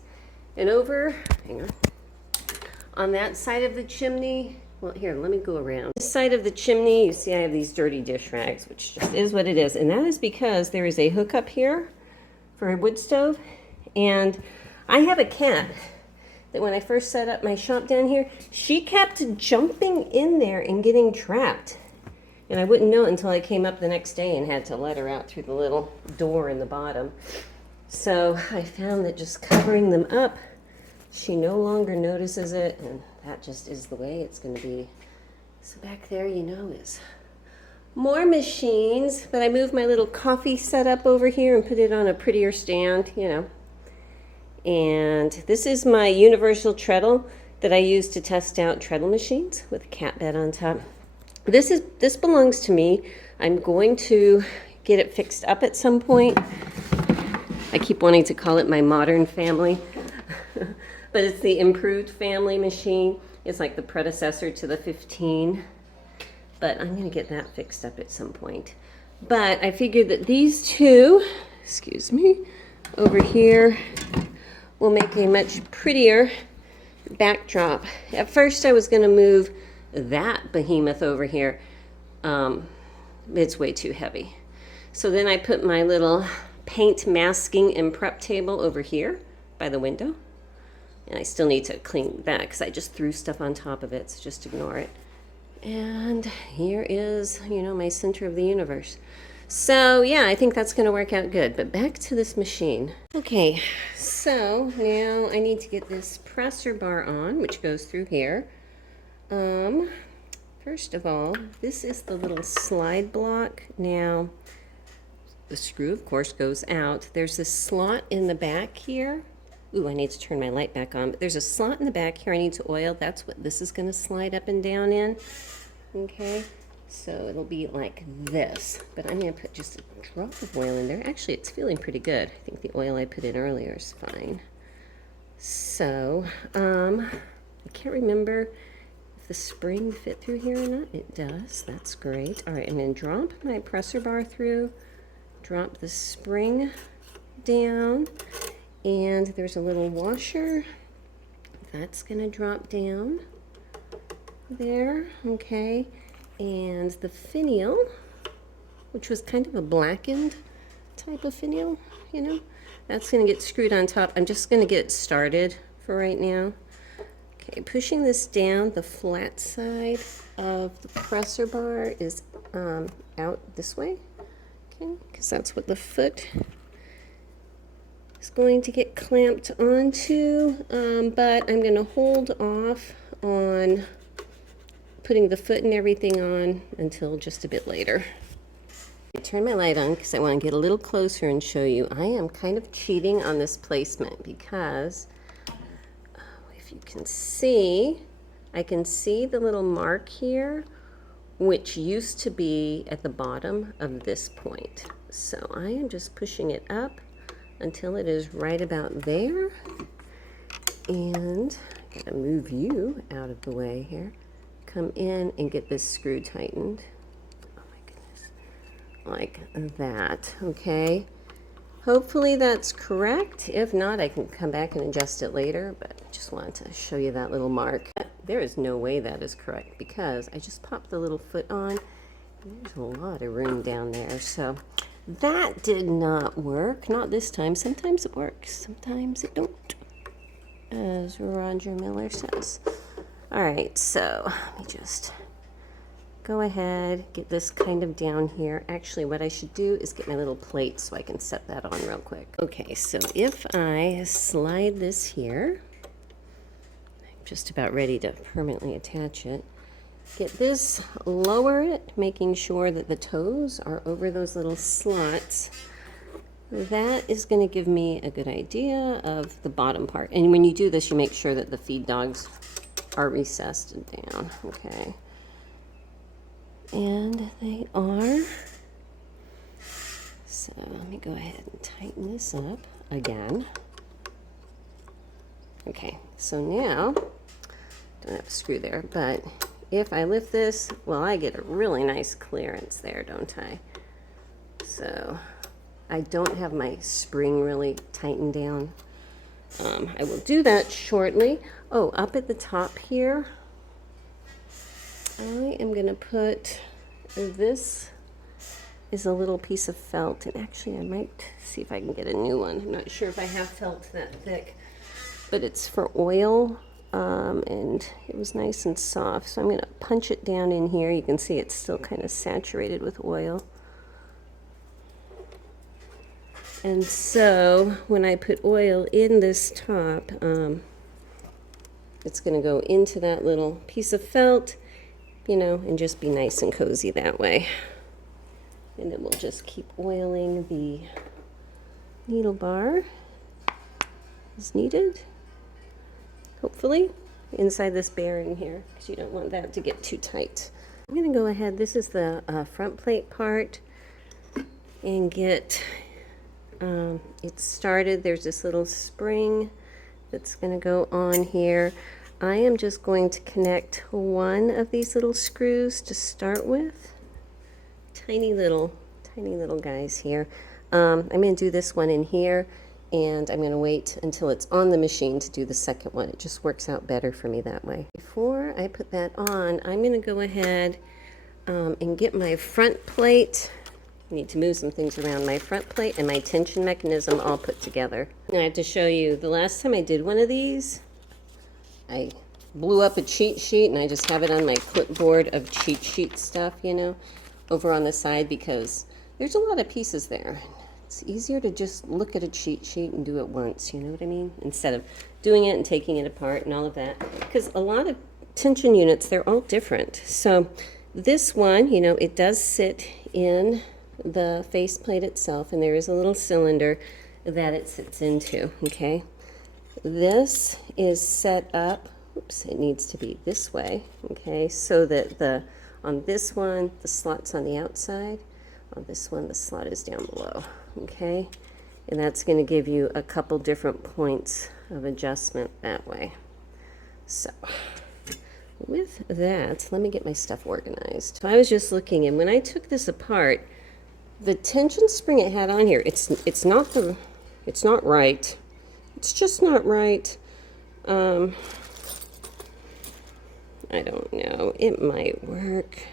And over, hang on that side of the chimney, well, here, let me go around. This side of the chimney, you see I have these dirty dish rags, which just is what it is. And that is because there is a hookup here for a wood stove. And I have a cat that when I first set up my shop down here, she kept jumping in there and getting trapped. And I wouldn't know it until I came up the next day and had to let her out through the little door in the bottom. So I found that just covering them up, she no longer notices it, and that just is the way it's going to be. So back there, you know, is more machines, but I moved my little coffee setup over here and put it on a prettier stand, you know. And this is my universal treadle that I use to test out treadle machines with a cat bed on top. This belongs to me. I'm going to get it fixed up at some point. I keep wanting to call it my modern family, but it's the improved family machine. It's like the predecessor to the 15, but I'm going to get that fixed up at some point. But I figured that these two, excuse me, over here will make a much prettier backdrop. At first I was going to move that behemoth over here. It's way too heavy. So then I put my little paint masking and prep table over here by the window. And I still need to clean that because I just threw stuff on top of it, so just ignore it. And here is, you know, my center of the universe. So yeah, I think that's going to work out good. But back to this machine. Okay, so now I need to get this presser bar on, which goes through here. First of all, this is the little slide block. Now, the screw, of course, goes out. There's this slot in the back here. Ooh, I need to turn my light back on. But there's a slot in the back here I need to oil. That's what this is going to slide up and down in. Okay, so it'll be like this. But I'm going to put just a drop of oil in there. Actually, it's feeling pretty good. I think the oil I put in earlier is fine. So, I can't remember if the spring fit through here or not. It does. That's great. All right, I'm going to drop my presser bar through, drop the spring down, and there's a little washer. That's going to drop down there. Okay, and the finial, which was kind of a blackened type of finial, you know, that's going to get screwed on top. I'm just going to get it started for right now. Okay, pushing this down, the flat side of the presser bar is out this way, okay, because that's what the foot is going to get clamped onto, but I'm going to hold off on putting the foot and everything on until just a bit later. I turn my light on because I want to get a little closer and show you. I am kind of cheating on this placement because if you can see, I can see the little mark here, which used to be at the bottom of this point. So I am just pushing it up until it is right about there. And I'm going to move you out of the way here. come in and get this screw tightened. Oh my goodness. Like that, okay? Hopefully that's correct. If not, I can come back and adjust it later, but I just wanted to show you that little mark. There is no way that is correct because I just popped the little foot on. There's a lot of room down there, so that did not work. Not this time. Sometimes it works, sometimes it don't, as Roger Miller says. All right, so let me just go ahead, get this kind of down here. Actually, what I should do is get my little plate so I can set that on real quick. Okay, so if I slide this here, I'm just about ready to permanently attach it. Get this, lower it, making sure that the toes are over those little slots. That is going to give me a good idea of the bottom part. And when you do this, you make sure that the feed dogs are recessed down, okay? And they are. So let me go ahead and tighten this up again. Okay, so now, don't have a screw there, but if I lift this, well, I get a really nice clearance there, don't I? So I don't have my spring really tightened down. I will do that shortly. Oh, up at the top here, I am going to put, this is a little piece of felt, and actually I might see if I can get a new one. I'm not sure if I have felt that thick, but it's for oil, and it was nice and soft. So I'm going to punch it down in here. You can see it's still kind of saturated with oil. And so when I put oil in this top, it's going to go into that little piece of felt, you know, and just be nice and cozy that way. And then we'll just keep oiling the needle bar as needed, hopefully, inside this bearing here, because you don't want that to get too tight. I'm going to go ahead, this is the front plate part, and get it started. There's this little spring that's going to go on here. I am just going to connect one of these little screws to start with. Tiny little guys here. I'm going to do this one in here, and I'm going to wait until it's on the machine to do the second one. It just works out better for me that way. Before I put that on, I'm going to go ahead and get my front plate. I need to move some things around. My front plate and my tension mechanism all put together. Now I have to show you, the last time I did one of these, I blew up a cheat sheet, and I just have it on my clipboard of cheat sheet stuff, you know, over on the side, because there's a lot of pieces there. It's easier to just look at a cheat sheet and do it once, you know what I mean? Instead of doing it and taking it apart and all of that. Because a lot of tension units, they're all different. So this one, you know, it does sit in the faceplate itself, and there is a little cylinder that it sits into, okay? This is set up, oops, it needs to be this way, okay, so that on this one, the slot's on the outside. On this one, the slot is down below, okay? And that's going to give you a couple different points of adjustment that way. So with that, let me get my stuff organized. So I was just looking, and when I took this apart, the tension spring it had on here, it's not right. It's just not right. I don't know. It might work.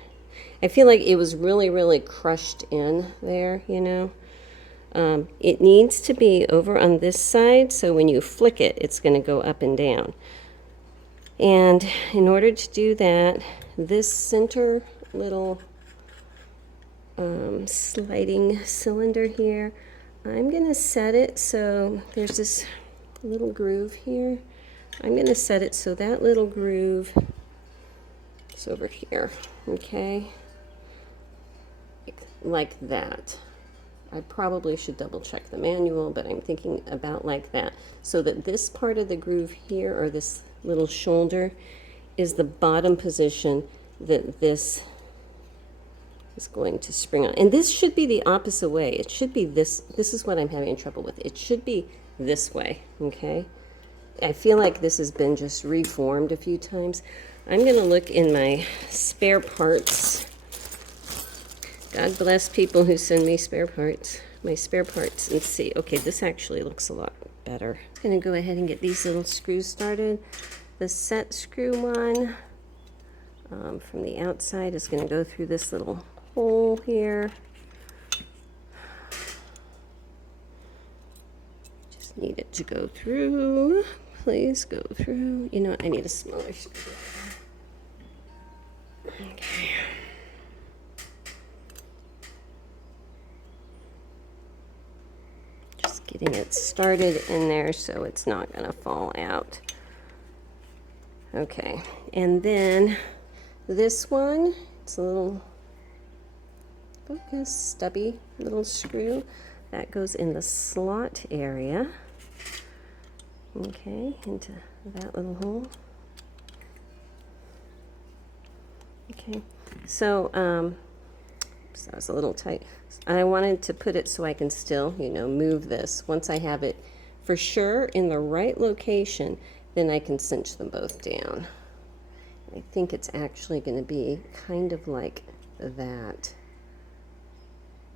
I feel like it was really, really crushed in there, you know. It needs to be over on this side, so when you flick it, it's going to go up and down. And in order to do that, this center little sliding cylinder here, I'm going to set it so there's this little groove here. I'm going to set it so that little groove is over here, okay? Like that. I probably should double check the manual, but I'm thinking about like that. So that this part of the groove here, or this little shoulder, is the bottom position that this is going to spring on. And this should be the opposite way. It should be this. This is what I'm having trouble with. It should be this way, okay? I feel like this has been just reformed a few times. I'm going to look in my spare parts. God bless people who send me spare parts, my spare parts, and see. Okay, this actually looks a lot better. I'm going to go ahead and get these little screws started. The set screw one from the outside is going to go through this little hole here. Just need it to go through. Please go through. You know what? I need a smaller screw. Okay. Just getting it started in there so it's not going to fall out. Okay, and then this one, it's a little focus, stubby little screw that goes in the slot area. Okay, into that little hole. Okay, so that was a little tight. I wanted to put it so I can still, you know, move this. Once I have it for sure in the right location, then I can cinch them both down. I think it's actually going to be kind of like that,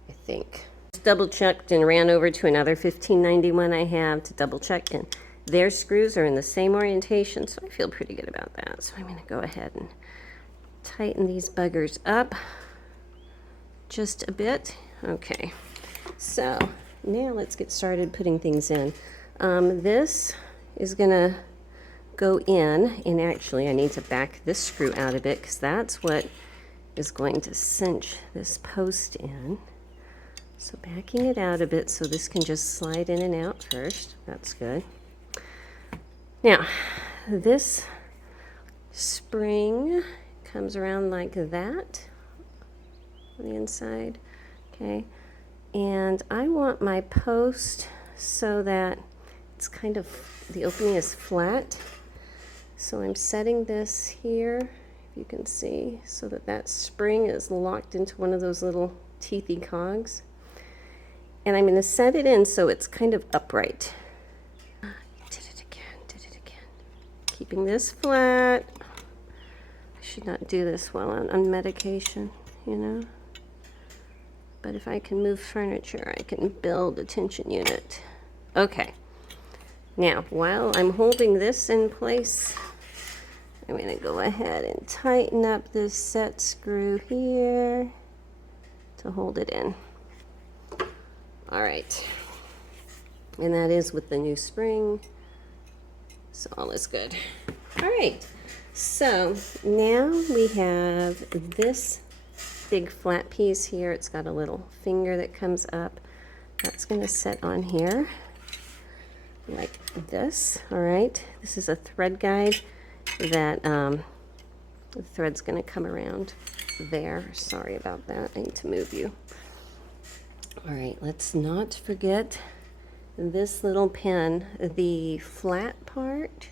I think. Just double checked and ran over to another 1591 I have to double check, and their screws are in the same orientation, so I feel pretty good about that. So I'm going to go ahead and tighten these buggers up just a bit. Okay, so now let's get started putting things in. This is going to go in, and actually I need to back this screw out a bit because that's what is going to cinch this post in. So backing it out a bit so this can just slide in and out first. That's good. Now, this spring comes around like that on the inside, okay? And I want my post so that it's kind of, the opening is flat. So I'm setting this here, if you can see, so that that spring is locked into one of those little teethy cogs. And I'm going to set it in so it's kind of upright. Did it again. Keeping this flat. I should not do this while I'm on medication, you know. But if I can move furniture, I can build a tension unit. Okay. Now, while I'm holding this in place, I'm going to go ahead and tighten up this set screw here to hold it in. All right. And that is with the new spring. So all is good. All right. So now we have this big flat piece here. It's got a little finger that comes up. That's going to set on here like this. All right. This is a thread guide that the thread's going to come around there. Sorry about that. I need to move you. All right. Let's not forget this little pin. The flat part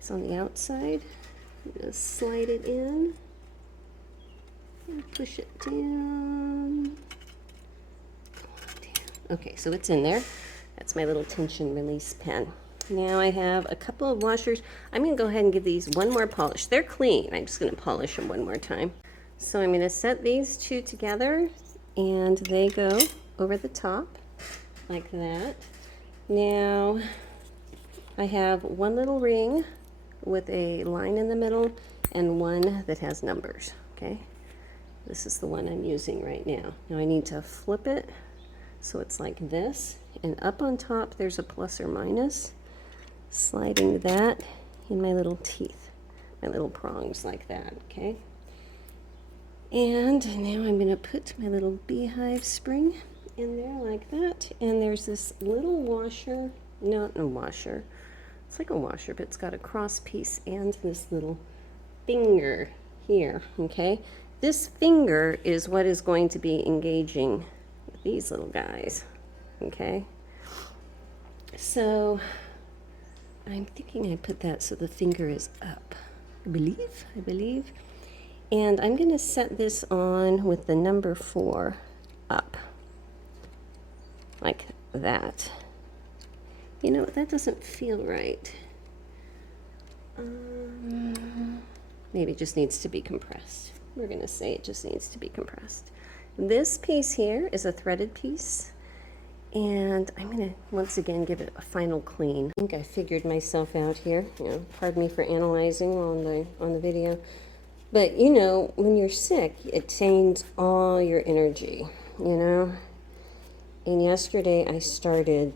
is on the outside. I'm going to slide it in and push it down. Okay, so it's in there. That's my little tension release pin. Now I have a couple of washers. I'm going to go ahead and give these one more polish. They're clean. I'm just going to polish them one more time. So I'm going to set these two together, and they go over the top like that. Now I have one little ring with a line in the middle and one that has numbers. Okay, this is the one I'm using right now. Now I need to flip it so it's like this, and up on top there's a plus or minus, sliding that in my little teeth, my little prongs like that. Okay, and now I'm going to put my little beehive spring in there like that, and there's this little washer, not a washer, it's like a washer, but it's got a cross piece and this little finger here. Okay, this finger is what is going to be engaging these little guys. Okay, so I'm thinking I put that so the finger is up, I believe, and I'm going to set this on with the number 4 up like that. You know, that doesn't feel right. maybe it just needs to be compressed. We're going to say it just needs to be compressed. This piece here is a threaded piece, and I'm going to once again give it a final clean. I think I figured myself out here. Pardon me for analyzing on the video. But you know, when you're sick, it taints all your energy, you know. And yesterday I started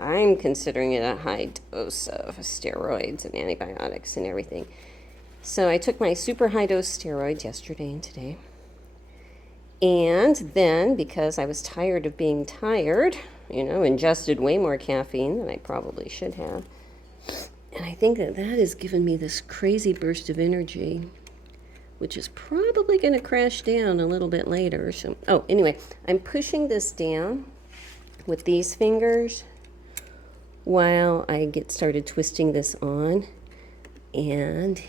I'm considering it a high dose of steroids and antibiotics and everything. So I took my super high dose steroids yesterday and today. And then, because I was tired of being tired, you know, ingested way more caffeine than I probably should have. And I think that has given me this crazy burst of energy, which is probably going to crash down a little bit later. So, oh, anyway, I'm pushing this down with these fingers while I get started twisting this on. And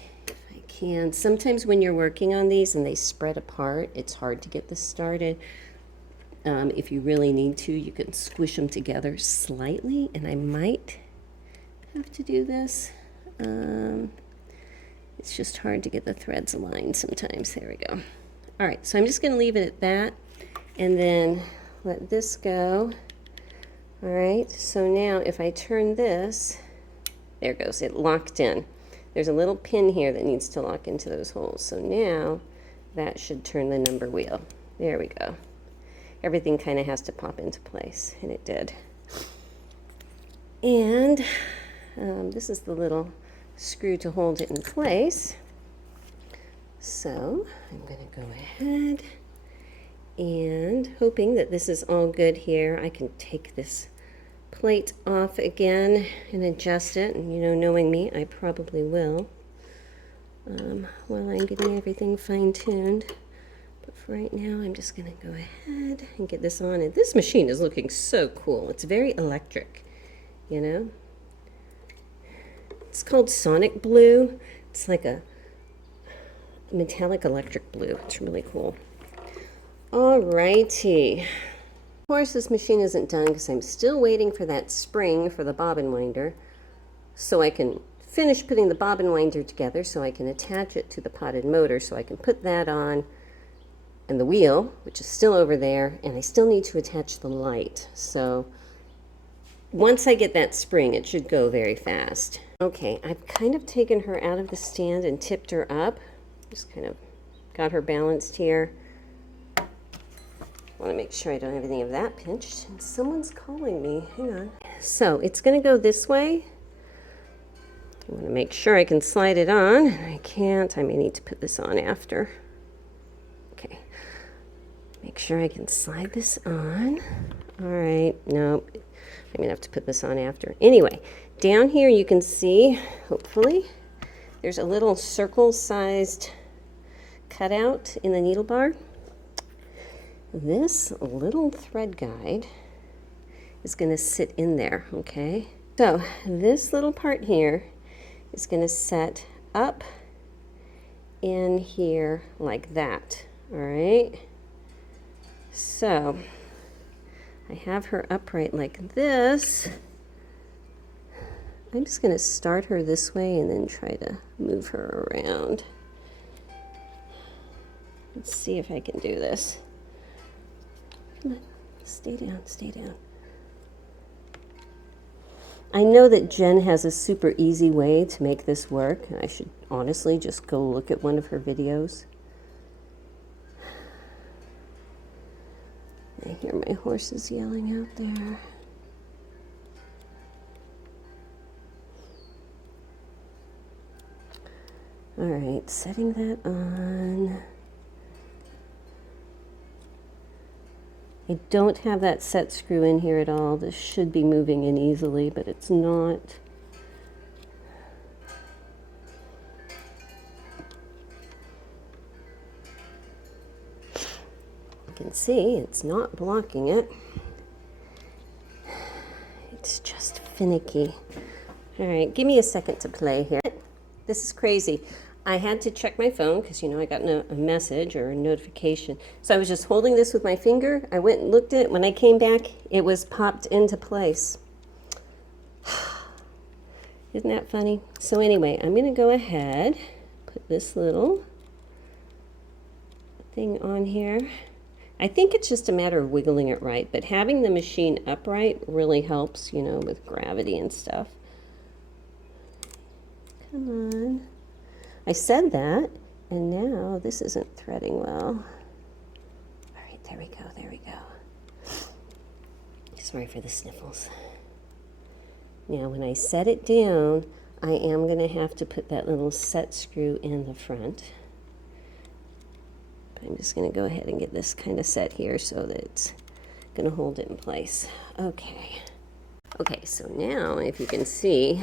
sometimes when you're working on these and they spread apart, it's hard to get this started. If you really need to, you can squish them together slightly, and I might have to do this. It's just hard to get the threads aligned sometimes. There we go. All right, so I'm just going to leave it at that and then let this go. All right, so now if I turn this, there it goes, it locked in. There's a little pin here that needs to lock into those holes. So now that should turn the number wheel. There we go. Everything kind of has to pop into place, and it did. And this is the little screw to hold it in place. So I'm going to go ahead and, hoping that this is all good here, I can take this plate off again and adjust it, and you know, knowing me, I probably will while I'm getting everything fine-tuned. But for right now, I'm just going to go ahead and get this on. And this machine is looking so cool. It's very electric, you know. It's called Sonic Blue. It's like a metallic electric blue. It's really cool. Alrighty. Of course, this machine isn't done because I'm still waiting for that spring for the bobbin winder so I can finish putting the bobbin winder together so I can attach it to the potted motor so I can put that on, and the wheel, which is still over there, and I still need to attach the light. So once I get that spring, it should go very fast. Okay, I've kind of taken her out of the stand and tipped her up. Just kind of got her balanced here. I want to make sure I don't have any of that pinched. And someone's calling me. Hang on. So it's going to go this way. I want to make sure I can slide it on. I can't. I may need to put this on after. Okay. Make sure I can slide this on. All right. No, I'm going to have to put this on after. Anyway, down here you can see, hopefully, there's a little circle-sized cutout in the needle bar. This little thread guide is going to sit in there, okay? So this little part here is going to set up in here like that, all right? So I have her upright like this. I'm just going to start her this way and then try to move her around. Let's see if I can do this. Come on, stay down, stay down. I know that Jen has a super easy way to make this work. I should honestly just go look at one of her videos. I hear my horses yelling out there. All right, setting that on. I don't have that set screw in here at all. This should be moving in easily, but it's not. You can see it's not blocking it. It's just finicky. All right, give me a second to play here. This is crazy. I had to check my phone because, you know, I got a message or a notification. So I was just holding this with my finger. I went and looked at it. When I came back, it was popped into place. Isn't that funny? So anyway, I'm going to go ahead. put this little thing on here. I think it's just a matter of wiggling it right, but having the machine upright really helps, you know, with gravity and stuff. Come on. I said that, and now this isn't threading well. All right, there we go, there we go. Sorry for the sniffles. Now when I set it down, I am going to have to put that little set screw in the front. But I'm just going to go ahead and get this kind of set here so that it's going to hold it in place. Okay. Okay, so now if you can see,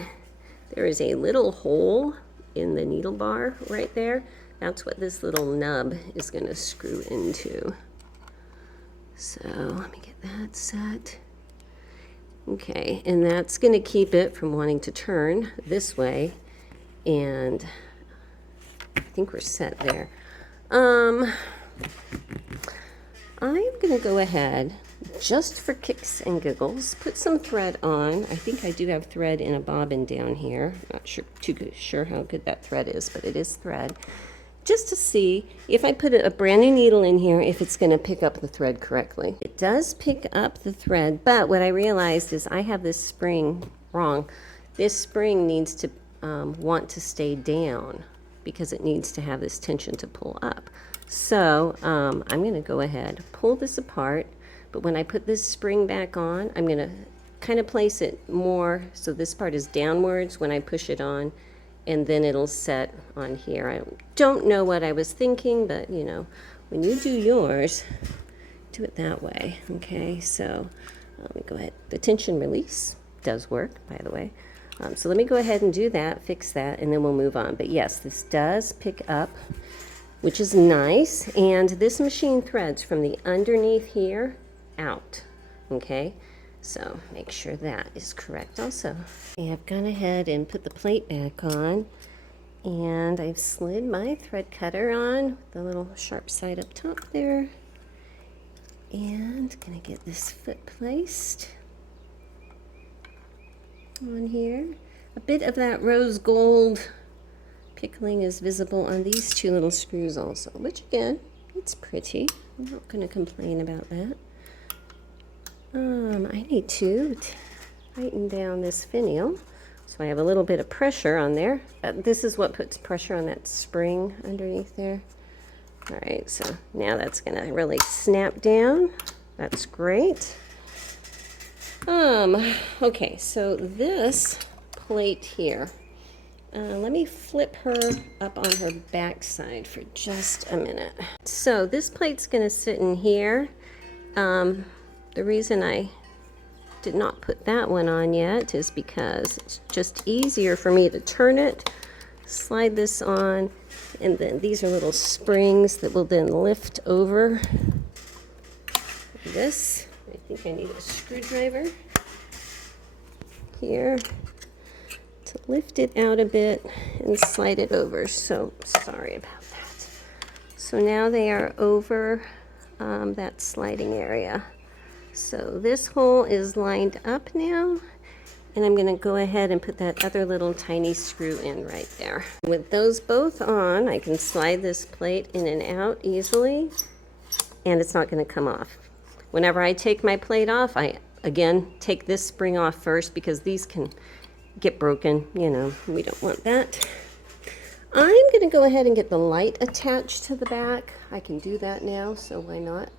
there is a little hole in the needle bar right there. That's what this little nub is going to screw into. So let me get that set. Okay, and that's going to keep it from wanting to turn this way, and I think we're set there. I'm going to go ahead, just for kicks and giggles, put some thread on. I think I do have thread in a bobbin down here. Not too sure how good that thread is, but it is thread. Just to see if I put a brand new needle in here, if it's going to pick up the thread correctly. It does pick up the thread, but what I realized is I have this spring wrong. This spring needs to want to stay down because it needs to have this tension to pull up. So I'm going to go ahead, pull this apart, but when I put this spring back on, I'm going to kind of place it more so this part is downwards when I push it on, and then it'll set on here. I don't know what I was thinking, but you know, when you do yours, do it that way. Okay, so let me go ahead. The tension release does work, by the way. So let me go ahead and do that, fix that, and then we'll move on. But yes, this does pick up, which is nice. And this machine threads from the underneath here out, okay? So make sure that is correct also. Okay, I've gone ahead and put the plate back on, and I've slid my thread cutter on with the little sharp side up top there. And gonna get this foot placed on here. A bit of that rose gold pickling is visible on these two little screws also, which again, it's pretty. I'm not gonna complain about that. I need to tighten down this finial so I have a little bit of pressure on there. This is what puts pressure on that spring underneath there. All right, so now that's gonna really snap down. That's great. Okay, so this plate here, let me flip her up on her back side for just a minute. So this plate's gonna sit in here. The reason I did not put that one on yet is because it's just easier for me to turn it, slide this on, and then these are little springs that will then lift over this. I think I need a screwdriver here to lift it out a bit and slide it over. So sorry about that. So now they are over that sliding area. So this hole is lined up now, and I'm going to go ahead and put that other little tiny screw in right there. With those both on, I can slide this plate in and out easily, and it's not going to come off. Whenever I take my plate off, I again take this spring off first because these can get broken, you know, we don't want that. I'm going to go ahead and get the light attached to the back. I can do that now, so why not?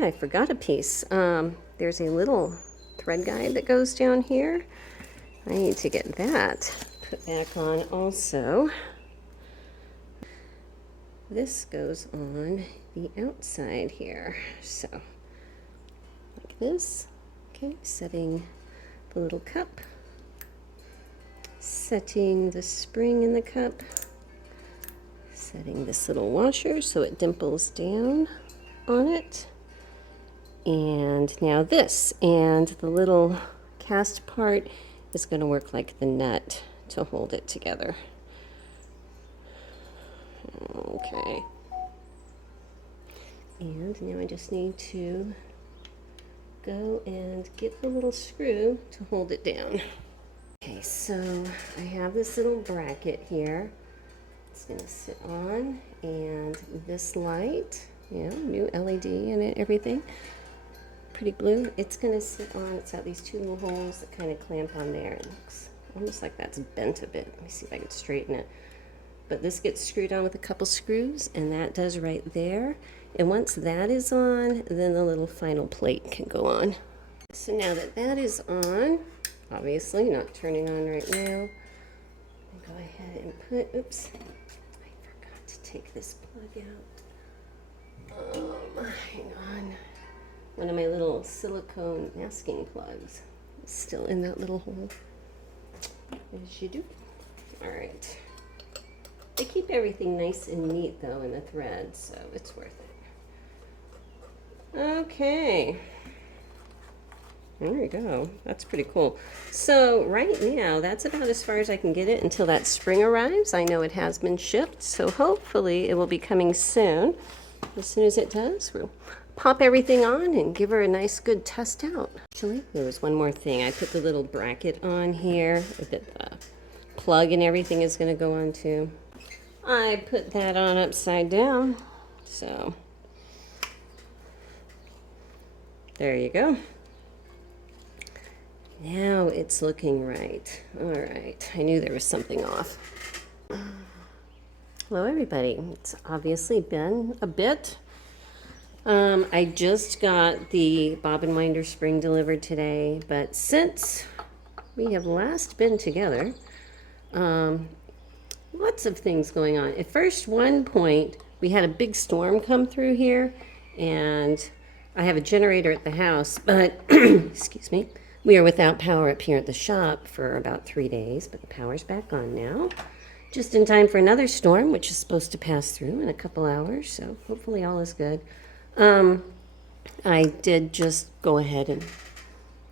I forgot a piece. There's a little thread guide that goes down here. I need to get that put back on also. This goes on the outside here. So, like this. Okay, setting the little cup. Setting the spring in the cup. Setting this little washer so it dimples down on it. And now this, and the little cast part is going to work like the nut to hold it together. Okay. And now I just need to go and get the little screw to hold it down. Okay, so I have this little bracket here, It's going to sit on, and this light, you know, new LED in it, everything. Pretty blue. It's going to sit on, it's got these two little holes that kind of clamp on there. It looks almost like that's bent a bit. Let me see if I can straighten it. But this gets screwed on with a couple screws, and that does right there. And once that is on, then the little final plate can go on. So now that that is on, obviously not turning on right now, I'll go ahead and put, oops, I forgot to take this plug out. Hang on. One of my little silicone masking plugs is still in that little hole, as you do. All right. They keep everything nice and neat though in the thread, so it's worth it. Okay. There we go. That's pretty cool. So right now, that's about as far as I can get it until that spring arrives. I know it has been shipped, so hopefully it will be coming soon. As soon as it does, we'll pop everything on and give her a nice good test out. Actually, there was one more thing. I put the little bracket on here that the plug and everything is going to go on to. I put that on upside down, so there you go. Now it's looking right. All right, I knew there was something off. Hello everybody, it's obviously been a bit. I just got the bobbin winder spring delivered today, but since we have last been together, lots of things going on. At first, one point, we had a big storm come through here, and I have a generator at the house, but, excuse me, we are without power up here at the shop for about 3 days, but the power's back on now. Just in time for another storm, which is supposed to pass through in a couple hours, so hopefully all is good. I did just go ahead and,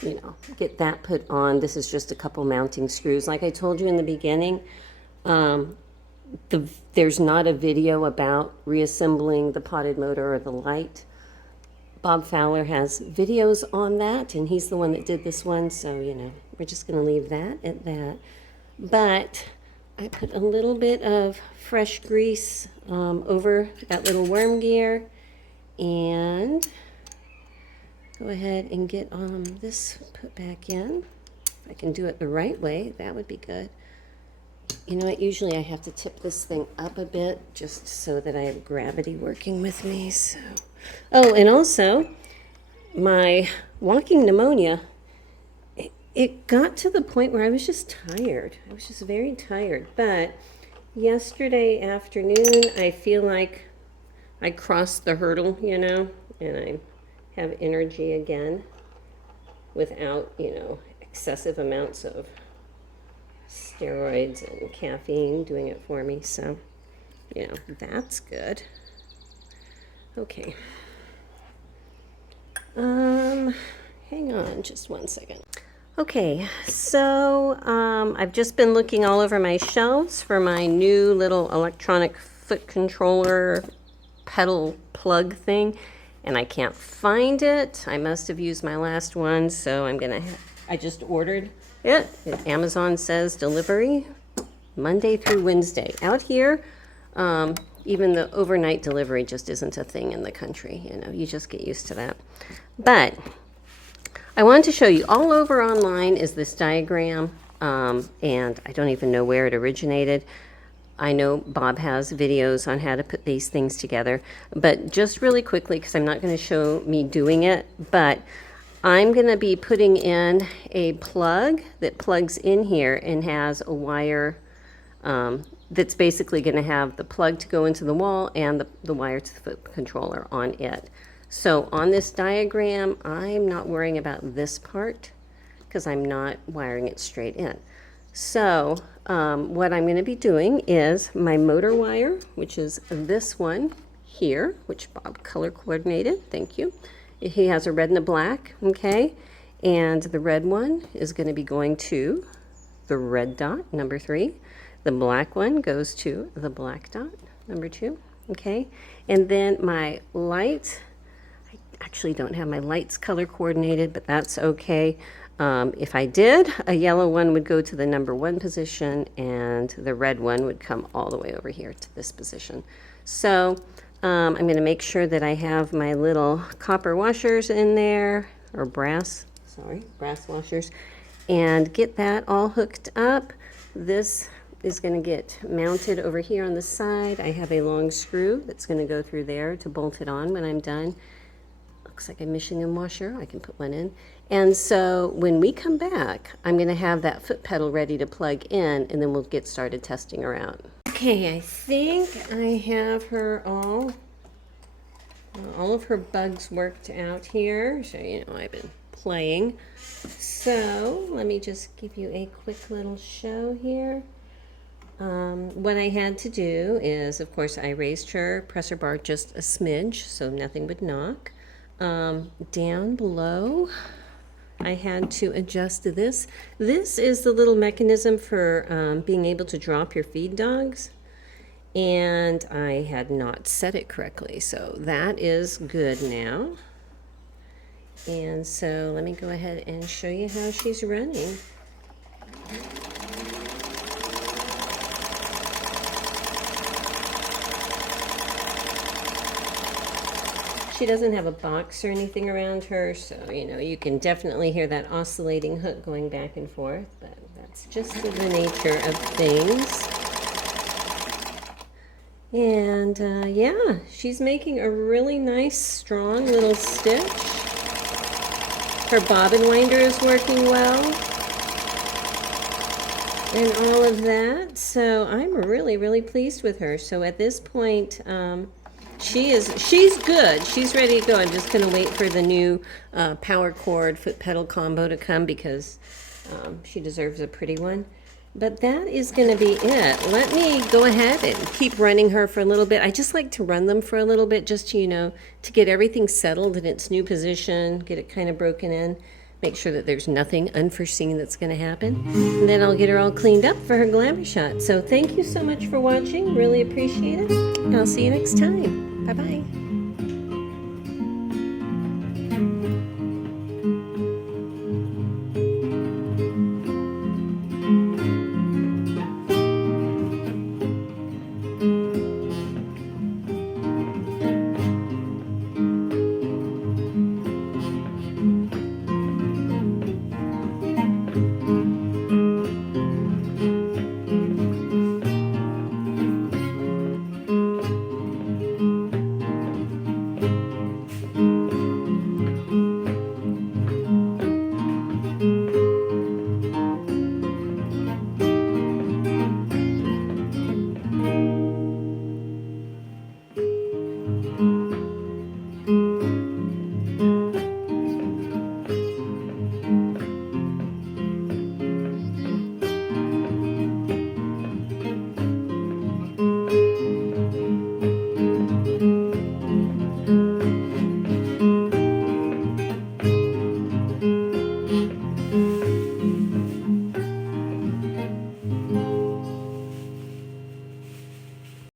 you know, get that put on. This is just a couple mounting screws. Like I told you in the beginning, there's not a video about reassembling the potted motor or the light. Bob Fowler has videos on that, and he's the one that did this one, so, you know, we're just going to leave that at that. But I put a little bit of fresh grease over that little worm gear, and go ahead and get this put back in. If I can do it the right way, that would be good. You know what, usually I have to tip this thing up a bit just so that I have gravity working with me, so. Oh, and also, my walking pneumonia, it got to the point where I was just tired. I was just very tired. But yesterday afternoon, I feel like I crossed the hurdle, you know, and I have energy again without, you know, excessive amounts of steroids and caffeine doing it for me. So, you know, that's good. Okay. Hang on just 1 second. Okay, so I've just been looking all over my shelves for my new little electronic foot controller pedal plug thing, and I can't find it. I must have used my last one, so I just ordered it. Amazon says delivery Monday through Wednesday. Out here, even the overnight delivery just isn't a thing in the country. You know, you just get used to that. But I wanted to show you, all over online is this diagram, and I don't even know where it originated. I know Bob has videos on how to put these things together, but just really quickly, because I'm not going to show me doing it, but I'm going to be putting in a plug that plugs in here and has a wire that's basically going to have the plug to go into the wall and the wire to the foot controller on it. So on this diagram, I'm not worrying about this part because I'm not wiring it straight in. So what I'm going to be doing is my motor wire, which is this one here, which Bob color coordinated. Thank you. He has a red and a black, okay? And the red one is going to be going to the red dot, number 3. The black one goes to the black dot, number 2, okay? And then my light, I actually don't have my lights color coordinated, but that's okay. If I did, a yellow one would go to the number 1 position, and the red one would come all the way over here to this position. So I'm going to make sure that I have my little copper washers in there, or brass washers, and get that all hooked up. This is going to get mounted over here on the side. I have a long screw that's going to go through there to bolt it on when I'm done. Looks like a Michigan washer. I can put one in. And so when we come back, I'm going to have that foot pedal ready to plug in, and then we'll get started testing her out. Okay, I think I have her all of her bugs worked out here. So, you know, I've been playing. So let me just give you a quick little show here. What I had to do is, of course, I raised her presser bar just a smidge so nothing would knock. Down below, I had to adjust this. This is the little mechanism for being able to drop your feed dogs, and I had not set it correctly, so that is good now. And so let me go ahead and show you how she's running. She doesn't have a box or anything around her, so, you know, you can definitely hear that oscillating hook going back and forth, but that's just the nature of things. And, yeah, she's making a really nice, strong little stitch. Her bobbin winder is working well, and all of that, so I'm really, really pleased with her. So at this point, she's good. She's ready to go. I'm just going to wait for the new power cord foot pedal combo to come, because she deserves a pretty one. But that is going to be it. Let me go ahead and keep running her for a little bit. I just like to run them for a little bit, just to, you know, to get everything settled in its new position, get it kind of broken in, make sure that there's nothing unforeseen that's going to happen. And then I'll get her all cleaned up for her glamour shot. So thank you so much for watching. Really appreciate it. I'll see you next time. Bye-bye.